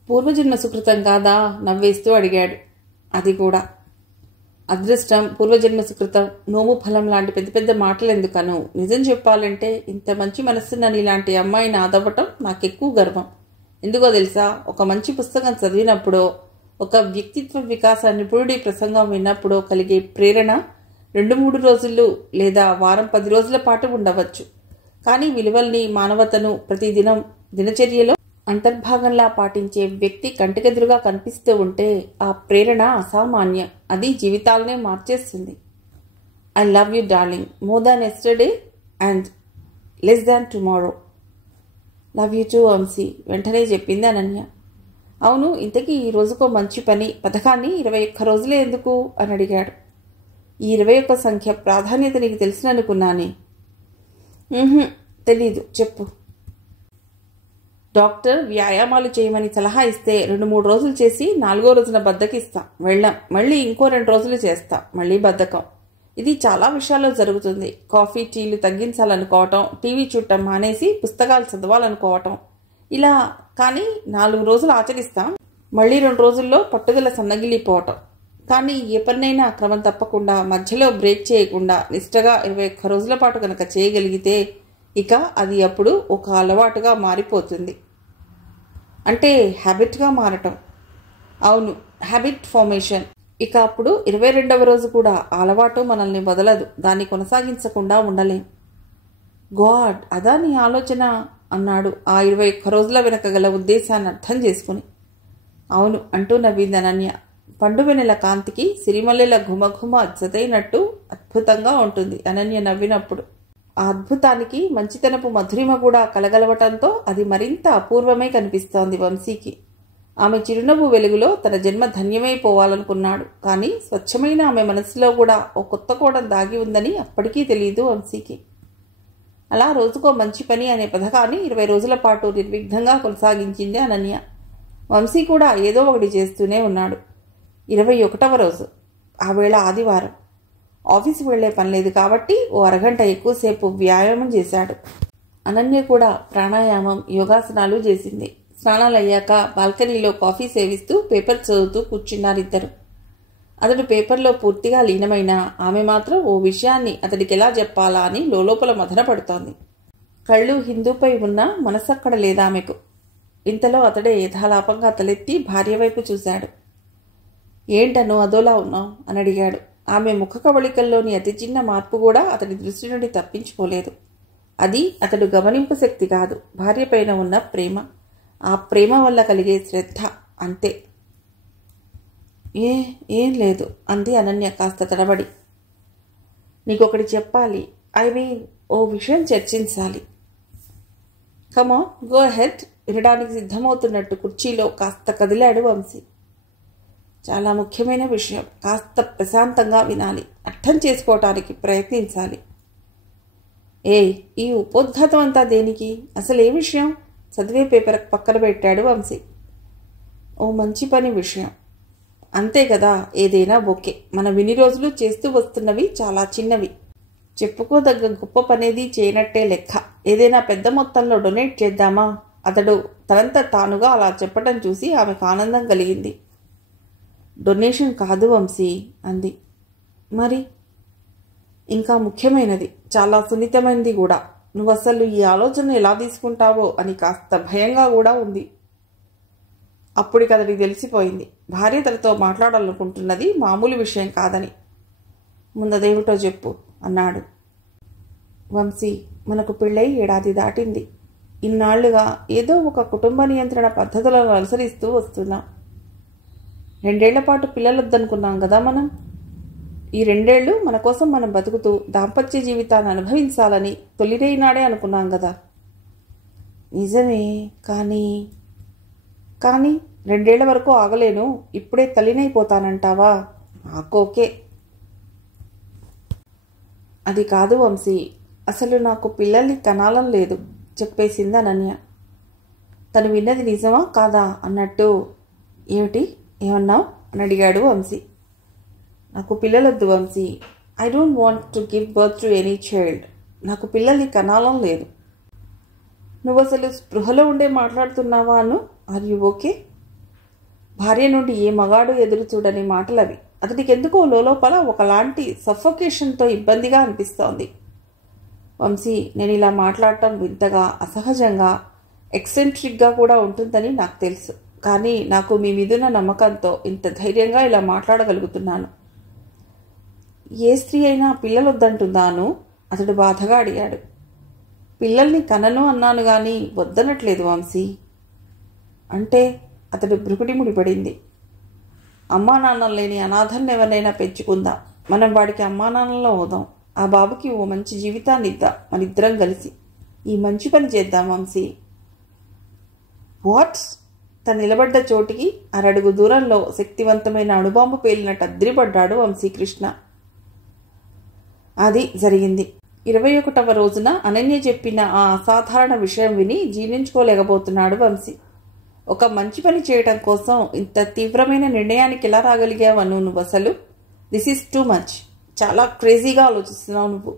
పూర్వజన్మ సుకృతం కాదా? నవ్వేస్తూ అడిగాడు. అది కూడా. అదృష్టం, పూర్వజన్మ సుకృతం, నోము ఫలం లాంటి పెద్ద పెద్ద మాటలు ఎందుకను? నిజం చెప్పాలంటే ఇంత మంచి మనస్సున్న నీలాంటి అమ్మాయిని ఆదవ్వటం నాకెక్కువ గర్వం. ఎందుకో తెలుసా? ఒక మంచి పుస్తకం చదివినప్పుడో, ఒక వ్యక్తిత్వ వికాస నిపుణుడి ప్రసంగం విన్నప్పుడో కలిగే ప్రేరణ 2-3 రోజులు లేదా వారం 10 రోజుల పాటు ఉండవచ్చు. కానీ విలువల్ని, మానవతను ప్రతిదినం దినచర్యలో అంతర్భాగంలా పాటించే వ్యక్తి కంటికెదురుగా కనిపిస్తూ ఉంటే ఆ ప్రేరణ అసామాన్యం. అది జీవితాలనే మార్చేస్తుంది. I love you darling, more than yesterday and less than tomorrow. Love you too Vamsi, వెంటనే చెప్పింది అనన్య. అవును, ఇంతకీ ఈ రోజుకో మంచి పని పథకాన్ని 21 రోజులే ఎందుకు అని అడిగాడు. ఈ 21 సంఖ్య ప్రాధాన్యత నీకు తెలుసుననుకున్నానే. తెలీదు, చెప్పు. డాక్టర్ వ్యాయామాలు చేయమని సలహా ఇస్తే 2-3 రోజులు చేసి 4వ రోజున బద్దకిస్తాం, వెళ్ళాం. మళ్ళీ ఇంకో 2 రోజులు చేస్తాం, మళ్ళీ బద్ధకం. ఇది చాలా విషయాల్లో జరుగుతుంది. కాఫీ టీలు తగ్గించాలనుకోవటం, టీవీ చూడటం మానేసి పుస్తకాలు చదవాలనుకోవటం, ఇలా. కానీ 4 రోజులు ఆచరిస్తాం, మళ్ళీ 2 రోజుల్లో పట్టుదల సన్నగిల్లిపోవటం. కానీ ఏ పనైనా క్రమం తప్పకుండా మధ్యలో బ్రేక్ చేయకుండా నిష్టగా 21 రోజుల పాటు కనుక చేయగలిగితే ఇక అది అప్పుడు ఒక అలవాటుగా మారిపోతుంది. అంటే హ్యాబిట్గా మారటం. అవును, హ్యాబిట్ ఫార్మేషన్. ఇక అప్పుడు 22వ రోజు కూడా ఆ అలవాటు మనల్ని వదలదు, దాన్ని కొనసాగించకుండా ఉండలేం. గాడ్, అదా నీ ఆలోచన అన్నాడు ఆ 21 రోజుల వెనక గల ఉద్దేశాన్ని అర్థం చేసుకుని. అవును అంటూ నవ్వింది అనన్య. పండువెనెల కాంతికి సిరిమల్లెల ఘుమఘుమ జతైనట్టు అద్భుతంగా ఉంటుంది అనన్య నవ్వినప్పుడు. ఆ అద్భుతానికి మంచితనపు మధురిమ కూడా కలగలవటంతో అది మరింత అపూర్వమే కనిపిస్తోంది వంశీకి. ఆమె చిరునవ్వు వెలుగులో తన జన్మ ధన్యమైపోవాలనుకున్నాడు. కానీ స్వచ్ఛమైన ఆమె మనసులో కూడా ఓ కొత్త కోణం దాగి ఉందని అప్పటికీ తెలియదు వంశీకి. అలా రోజుకో మంచి పని అనే పథకాన్ని 20 రోజుల పాటు నిర్విఘ్నంగా కొనసాగించింది అనన్య. వంశీ కూడా ఏదో ఒకటి చేస్తూనే ఉన్నాడు. 21వ రోజు, ఆ వేళ ఆదివారం. ఆఫీసుకు వెళ్లే పని లేదు కాబట్టి ఓ అరగంట ఎక్కువసేపు వ్యాయామం చేశాడు. అనన్య కూడా ప్రాణాయామం, యోగాసనాలు చేసింది. స్నానాలు అయ్యాక బాల్కనీలో కాఫీ సేవిస్తూ పేపర్ చదువుతూ కూర్చున్నారిద్దరు. అతడు పేపర్లో పూర్తిగా లీనమైన ఆమె మాత్రం ఓ విషయాన్ని అతడికి ఎలా చెప్పాలా అని లోపల మదన పడుతోంది. కళ్ళు హిందూపై ఉన్న మనసక్కడ లేదామెకు. ఇంతలో అతడే యథాలాపంగా తలెత్తి భార్య వైపు చూశాడు. ఏంటను అదోలా ఉన్నావు అని అడిగాడు. ఆమె ముఖ కవళికల్లోని అతి చిన్న మార్పు కూడా అతడి దృష్టి నుండి తప్పించుకోలేదు. అది అతడు గమనింపు శక్తి కాదు, భార్యపైన ఉన్న ప్రేమ. ఆ ప్రేమ వల్ల కలిగే శ్రద్ధ, అంతే. ఏం లేదు అంది అనన్య కాస్త తడబడి. నీకొకటి చెప్పాలి, ఓ విషయం చర్చించాలి. కమా, గో హెడ్. వినడానికి సిద్ధమవుతున్నట్టు కుర్చీలో కాస్త కదిలాడు వంశీ. చాలా ముఖ్యమైన విషయం, కాస్త ప్రశాంతంగా వినాలి, అర్థం చేసుకోవటానికి ప్రయత్నించాలి. ఈ ఉపోద్ఘాతం అంతా దేనికి? అసలు ఏ విషయం? చదివే పేపర్ పక్కన పెట్టాడు వంశీ. ఓ మంచి పని విషయం. అంతే కదా, ఏదైనా ఓకే. మనం ఇన్ని రోజులు చేస్తూ వస్తున్నవి చాలా చిన్నవి. చెప్పుకోదగ్గ గొప్ప పనేది చేయనట్టే లెక్క. ఏదైనా పెద్ద మొత్తంలో డొనేట్ చేద్దామా? అతడు తనంత తానుగా అలా చెప్పటం చూసి ఆమెకు ఆనందం కలిగింది. డొనేషన్ కాదు వంశీ అంది. మరి? ఇంకా ముఖ్యమైనది, చాలా సున్నితమైనది కూడా. నువ్వు అసలు ఈ ఆలోచన ఎలా తీసుకుంటావో అని కాస్త భయంగా కూడా ఉంది. అప్పటికి అతడికి తెలిసిపోయింది భార్య తనతో మాట్లాడాలనుకుంటున్నది మామూలు విషయం కాదని. ముందదేమిటో చెప్పు అన్నాడు. వంశీ, మనకు పెళ్ళై 1 ఏడాది దాటింది. ఇన్నాళ్లుగా ఏదో ఒక కుటుంబ నియంత్రణ పద్ధతులను అనుసరిస్తూ వస్తున్నాం. 2 ఏళ్ల పాటు పిల్లలొద్దనుకున్నాం కదా మనం. ఈ 2 ఏళ్లు మన కోసం మనం బతుకుతూ దాంపత్య జీవితాన్ని అనుభవించాలని తొలిరైనాడే అనుకున్నాం కదా. నిజమే, కానీ 2 ఏళ్ల వరకు ఆగలేను. ఇప్పుడే తల్లినైపోతానంటావా? నాకోకే. అది కాదు వంశీ, అసలు నాకు పిల్లల్ని కనాలం లేదు చెప్పేసింది అనన్య. తను విన్నది నిజమా కాదా అన్నట్టు. ఏమన్నావు అని అడిగాడు వంశీ. నాకు పిల్లలొద్దు Vamsi. I don't want to give birth to any child. నాకు పిల్లల్ని కనాలం లేదు. నువ్వు అసలు స్పృహలో ఉండే మాట్లాడుతున్నావా అను? Are you okay? భార్య నుండి ఏ మగాడు ఎదురు చూడని మాటలవి. అతడికి ఎందుకో లోపల ఒకలాంటి సఫోకేషన్తో ఇబ్బందిగా అనిపిస్తోంది. వంశీ, నేను ఇలా మాట్లాడటం వింతగా, అసహజంగా, ఎక్సెంట్రిక్గా కూడా ఉంటుందని నాకు తెలుసు. కానీ నాకు మీ మీదున్న నమ్మకంతో ఇంత ధైర్యంగా ఇలా మాట్లాడగలుగుతున్నాను. ఏ స్త్రీ అయినా పిల్లలొద్దంటుందాను? అతడు బాధగా అడిగాడు. పిల్లల్ని కనను అన్నాను గాని వద్దనట్లేదు వంశీ. అంటే? అతడు భ్రుకుటి ముడిపడింది. అమ్మా నాన్నలు లేని అనాథల్ని ఎవరినైనా పెంచుకుందాం. మనం వాడికి అమ్మా నాన్నలో అవుదాం. ఆ బాబుకి ఓ మంచి జీవితాన్ని ఇద్దాం. మనిద్దరం కలిసి ఈ మంచి పని చేద్దాం వంశీ. వాట్స్? తను నిలబడ్డ చోటికి 1 అడుగు దూరంలో శక్తివంతమైన అణుబాంబు పేలినట్టు అద్రిపడ్డాడు వంశీకృష్ణ. అది జరిగింది. 21వ రోజున అనన్య చెప్పిన ఆ అసాధారణ విషయం విని జీర్ణించుకోలేకపోతున్నాడు వంశీ. ఒక మంచి పని చేయటం కోసం ఇంత తీవ్రమైన నిర్ణయానికి ఎలా రాగలిగావను నువ్వు? అసలు దిస్ ఈజ్ టూ మచ్. చాలా క్రేజీగా ఆలోచిస్తున్నావు నువ్వు.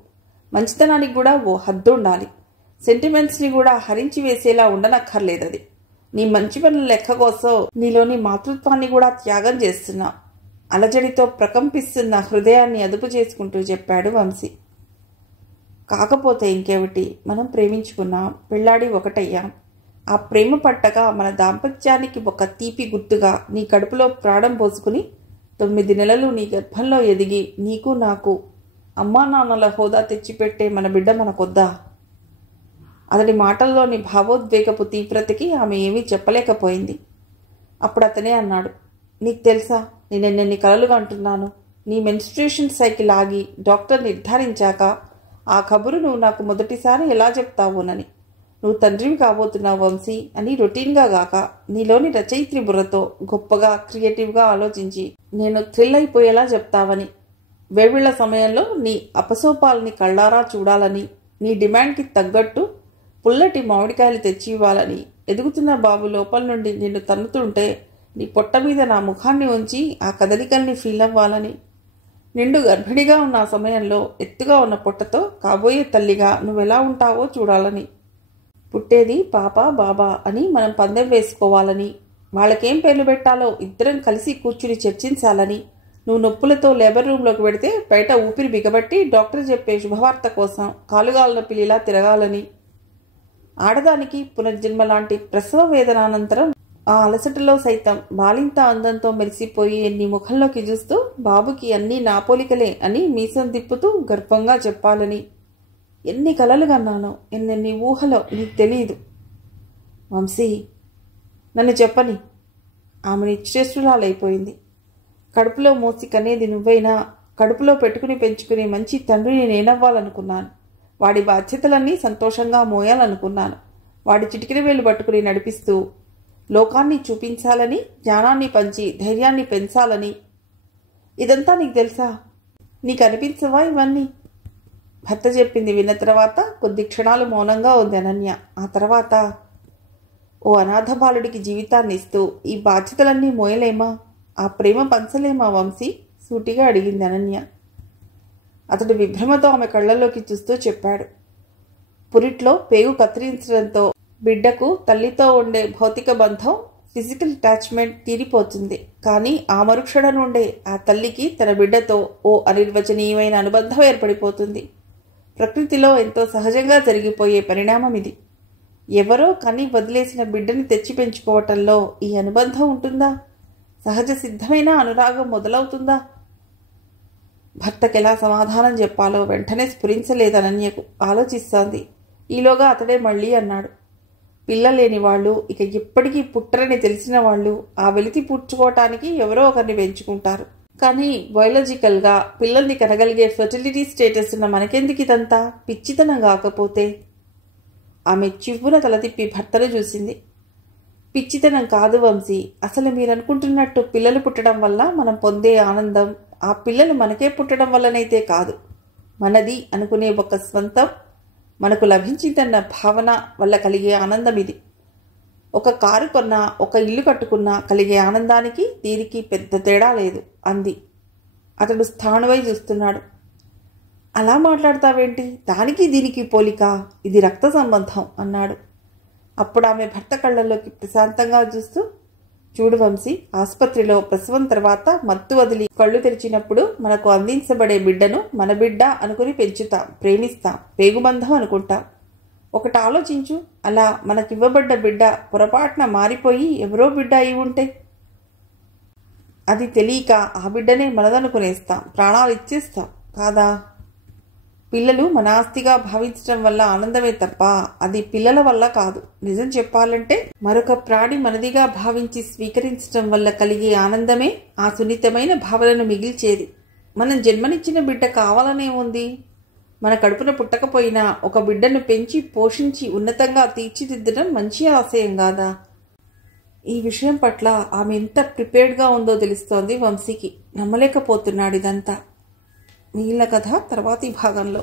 మంచితనానికి కూడా ఓ హద్దు ఉండాలి. సెంటిమెంట్స్ని కూడా హరించి వేసేలా ఉండనక్కర్లేదది. నీ మంచి పనుల లెక్క కోసం నీలోని మాతృత్వాన్ని కూడా త్యాగం చేస్తున్నావు. అలజడితో ప్రకంపిస్తున్న హృదయాన్ని అదుపు చేసుకుంటూ చెప్పాడు వంశీ. కాకపోతే ఇంకేమిటి, మనం ప్రేమించుకున్నాం, పెళ్ళాడి ఒకటయ్యాం. ఆ ప్రేమ పట్టగా మన దాంపత్యానికి ఒక తీపి గుర్తుగా నీ కడుపులో ప్రాణం పోసుకుని 9 నెలలు నీ గర్భంలో ఎదిగి నీకు నాకు అమ్మా నాన్నల హోదా తెచ్చిపెట్టే మన బిడ్డ మనకొద్దా? అతడి మాటల్లోని భావోద్వేగపు తీవ్రతకి ఆమె ఏమీ చెప్పలేకపోయింది. అప్పుడు అతనే అన్నాడు, నీకు తెలుసా, నేనెన్ని కలలుగా అంటున్నాను. నీ మెన్స్ట్రుయేషన్ సైకిల్ ఆగి డాక్టర్ నిర్ధారించాక ఆ కబురు నువ్వు నాకు మొదటిసారి ఎలా చెప్తావోనని. నువ్వు తండ్రివి కాబోతున్నావు వంశీ అని రొటీన్గా గాక నీలోని రచయిత్రి బుర్రతో గొప్పగా క్రియేటివ్గా ఆలోచించి నేను థ్రిల్ అయిపోయేలా చెప్తావని. వేవిళ్ల సమయంలో నీ అపసోపాలని కళ్ళారా చూడాలని, నీ డిమాండ్కి తగ్గట్టు పుల్లటి మామిడికాయలు తెచ్చి ఇవ్వాలని, ఎదుగుతున్న బాబు లోపల నుండి నిన్ను తన్నుతుంటే నీ పొట్ట మీద నా ముఖాన్ని ఉంచి ఆ కదలికల్ని ఫీల్ అవ్వాలని, నిండు గర్భిణిగా ఉన్న ఆ సమయంలో ఎత్తుగా ఉన్న పొట్టతో కాబోయే తల్లిగా నువ్వెలా ఉంటావో చూడాలని, పుట్టేది పాప బాబా అని మనం పందెం వేసుకోవాలని, వాళ్ళకేం పేర్లు పెట్టాలో ఇద్దరం కలిసి కూర్చుని చర్చించాలని, నువ్వు నొప్పులతో లేబర్ రూమ్లోకి పెడితే బయట ఊపిరి బిగబట్టి డాక్టర్ చెప్పే శుభవార్త కోసం కాలుగాలిన పిల్లిలా తిరగాలని, ఆడదానికి పునర్జన్మ లాంటి ప్రసవ వేదనానంతరం ఆ అలసటలో సైతం బాలింత అందంతో మెరిసిపోయి నీ ముఖంలోకి చూస్తూ బాబుకి అన్నీ నా పోలికలే అని మీసం తిప్పుతూ గర్వంగా చెప్పాలని, ఎన్ని కలలు కన్నానో, ఎన్నెన్ని ఊహలో నీకు తెలియదు. వంశీ, నన్ను చెప్పని. ఆమె నిశ్చేష్టురాలైపోయింది. కడుపులో మోసి కనేది నువ్వైనా కడుపులో పెట్టుకుని పెంచుకునే మంచి తండ్రిని నేనవ్వాలనుకున్నాను. వాడి బాధ్యతలన్నీ సంతోషంగా మోయాలనుకున్నాను. వాడి చిటికిన వేలు పట్టుకుని నడిపిస్తూ లోకాన్ని చూపించాలని, జ్ఞానాన్ని పంచి ధైర్యాన్ని పెంచాలని. ఇదంతా నీకు తెలుసా? నీకు అనిపించవా ఇవన్నీ? భర్త చెప్పింది విన్న తర్వాత కొద్ది క్షణాలు మౌనంగా ఉంది అనన్య. ఆ తర్వాత, ఓ అనాథ బాలుడికి జీవితాన్ని ఇస్తూ ఈ బాధ్యతలన్నీ మోయలేమా? ఆ ప్రేమ పంచలేమా వంశీ? సూటిగా అడిగింది అనన్య. అతడు విభ్రమతో ఆమె కళ్ళల్లోకి చూస్తూ చెప్పాడు, పురిట్లో పేగు కత్తిరించడంతో బిడ్డకు తల్లితో ఉండే భౌతిక బంధం, ఫిజికల్ అటాచ్మెంట్ తీరిపోతుంది. కానీ ఆ మరుక్షణ నుండే ఆ తల్లికి తన బిడ్డతో ఓ అనిర్వచనీయమైన అనుబంధం ఏర్పడిపోతుంది. ప్రకృతిలో ఎంతో సహజంగా జరిగిపోయే పరిణామం ఇది. ఎవరో కని వదిలేసిన బిడ్డని తెచ్చి పెంచుకోవటంలో ఈ అనుబంధం ఉంటుందా? సహజ సిద్ధమైన అనురాగం మొదలవుతుందా? భర్తకెలా సమాధానం చెప్పాలో వెంటనే స్ఫురించలేదనన్యకు. ఆలోచిస్తోంది. ఈలోగా అతడే మళ్ళీ అన్నాడు, పిల్లలేని వాళ్ళు, ఇక ఎప్పటికీ పుట్టరని తెలిసిన వాళ్ళు ఆ వెలితి పూడ్చుకోవటానికి ఎవరో ఒకరిని పెంచుకుంటారు. కానీ బయాలజికల్గా పిల్లల్ని కనగలిగే ఫెర్టిలిటీ స్టేటస్ ఉన్న మనకెందుకు ఇదంతా? పిచ్చితనం కాకపోతే? ఆమె చివ్వున తల తిప్పి భర్తను చూసింది. పిచ్చితనం కాదు వంశీ. అసలు మీరనుకుంటున్నట్టు పిల్లలు పుట్టడం వల్ల మనం పొందే ఆనందం ఆ పిల్లలు మనకే పుట్టడం వల్లనైతే కాదు. మనది అనుకునే ఒక స్వంతం మనకు లభించిందన్న భావన వల్ల కలిగే ఆనందం ఇది. ఒక కారు కొన్నా, ఒక ఇల్లు కట్టుకున్నా కలిగే ఆనందానికి దీనికి పెద్ద తేడా లేదు అంది. అతడు స్థాణువై చూస్తున్నాడు. అలా మాట్లాడతావేంటి? దానికి దీనికి పోలిక? ఇది రక్త సంబంధం అన్నాడు. అప్పుడు ఆమె భర్త కళ్ళల్లోకి ప్రశాంతంగా చూస్తూ, చూడు వంశీ, ఆసుపత్రిలో ప్రసవం తర్వాత మత్తు వదిలి కళ్ళు తెరిచినప్పుడు మనకు అందించబడే బిడ్డను మన బిడ్డ అనుకుని పెంచుతాం, ప్రేమిస్తాం, పేగుబంధం అనుకుంటాం. ఒకటి ఆలోచించు, అలా మనకివ్వబడ్డ బిడ్డ పొరపాటున మారిపోయి ఎవరో బిడ్డ అయి ఉంటే? అది తెలియక ఆ బిడ్డనే మనదనుకునేస్తాం, ప్రాణాలు ఇచ్చేస్తాం కాదా? పిల్లలు మన ఆస్తిగా భావించడం వల్ల ఆనందమే తప్ప అది పిల్లల వల్ల కాదు. నిజం చెప్పాలంటే మరొక ప్రాణి మనదిగా భావించి స్వీకరించడం వల్ల కలిగే ఆనందమే ఆ సున్నితమైన భావనను మిగిల్చేది. మనం జన్మనిచ్చిన బిడ్డ కావాలనే ఉంది. మన కడుపున పుట్టకపోయినా ఒక బిడ్డను పెంచి పోషించి ఉన్నతంగా తీర్చిదిద్దడం మంచి ఆశయం కాదా? ఈ విషయం పట్ల ఆమె ఎంత ప్రిపేర్డ్గా ఉందో తెలుస్తోంది వంశీకి. నమ్మలేకపోతున్నాడు ఇదంతా. మిగిలిన కథ తర్వాతి భాగంలో.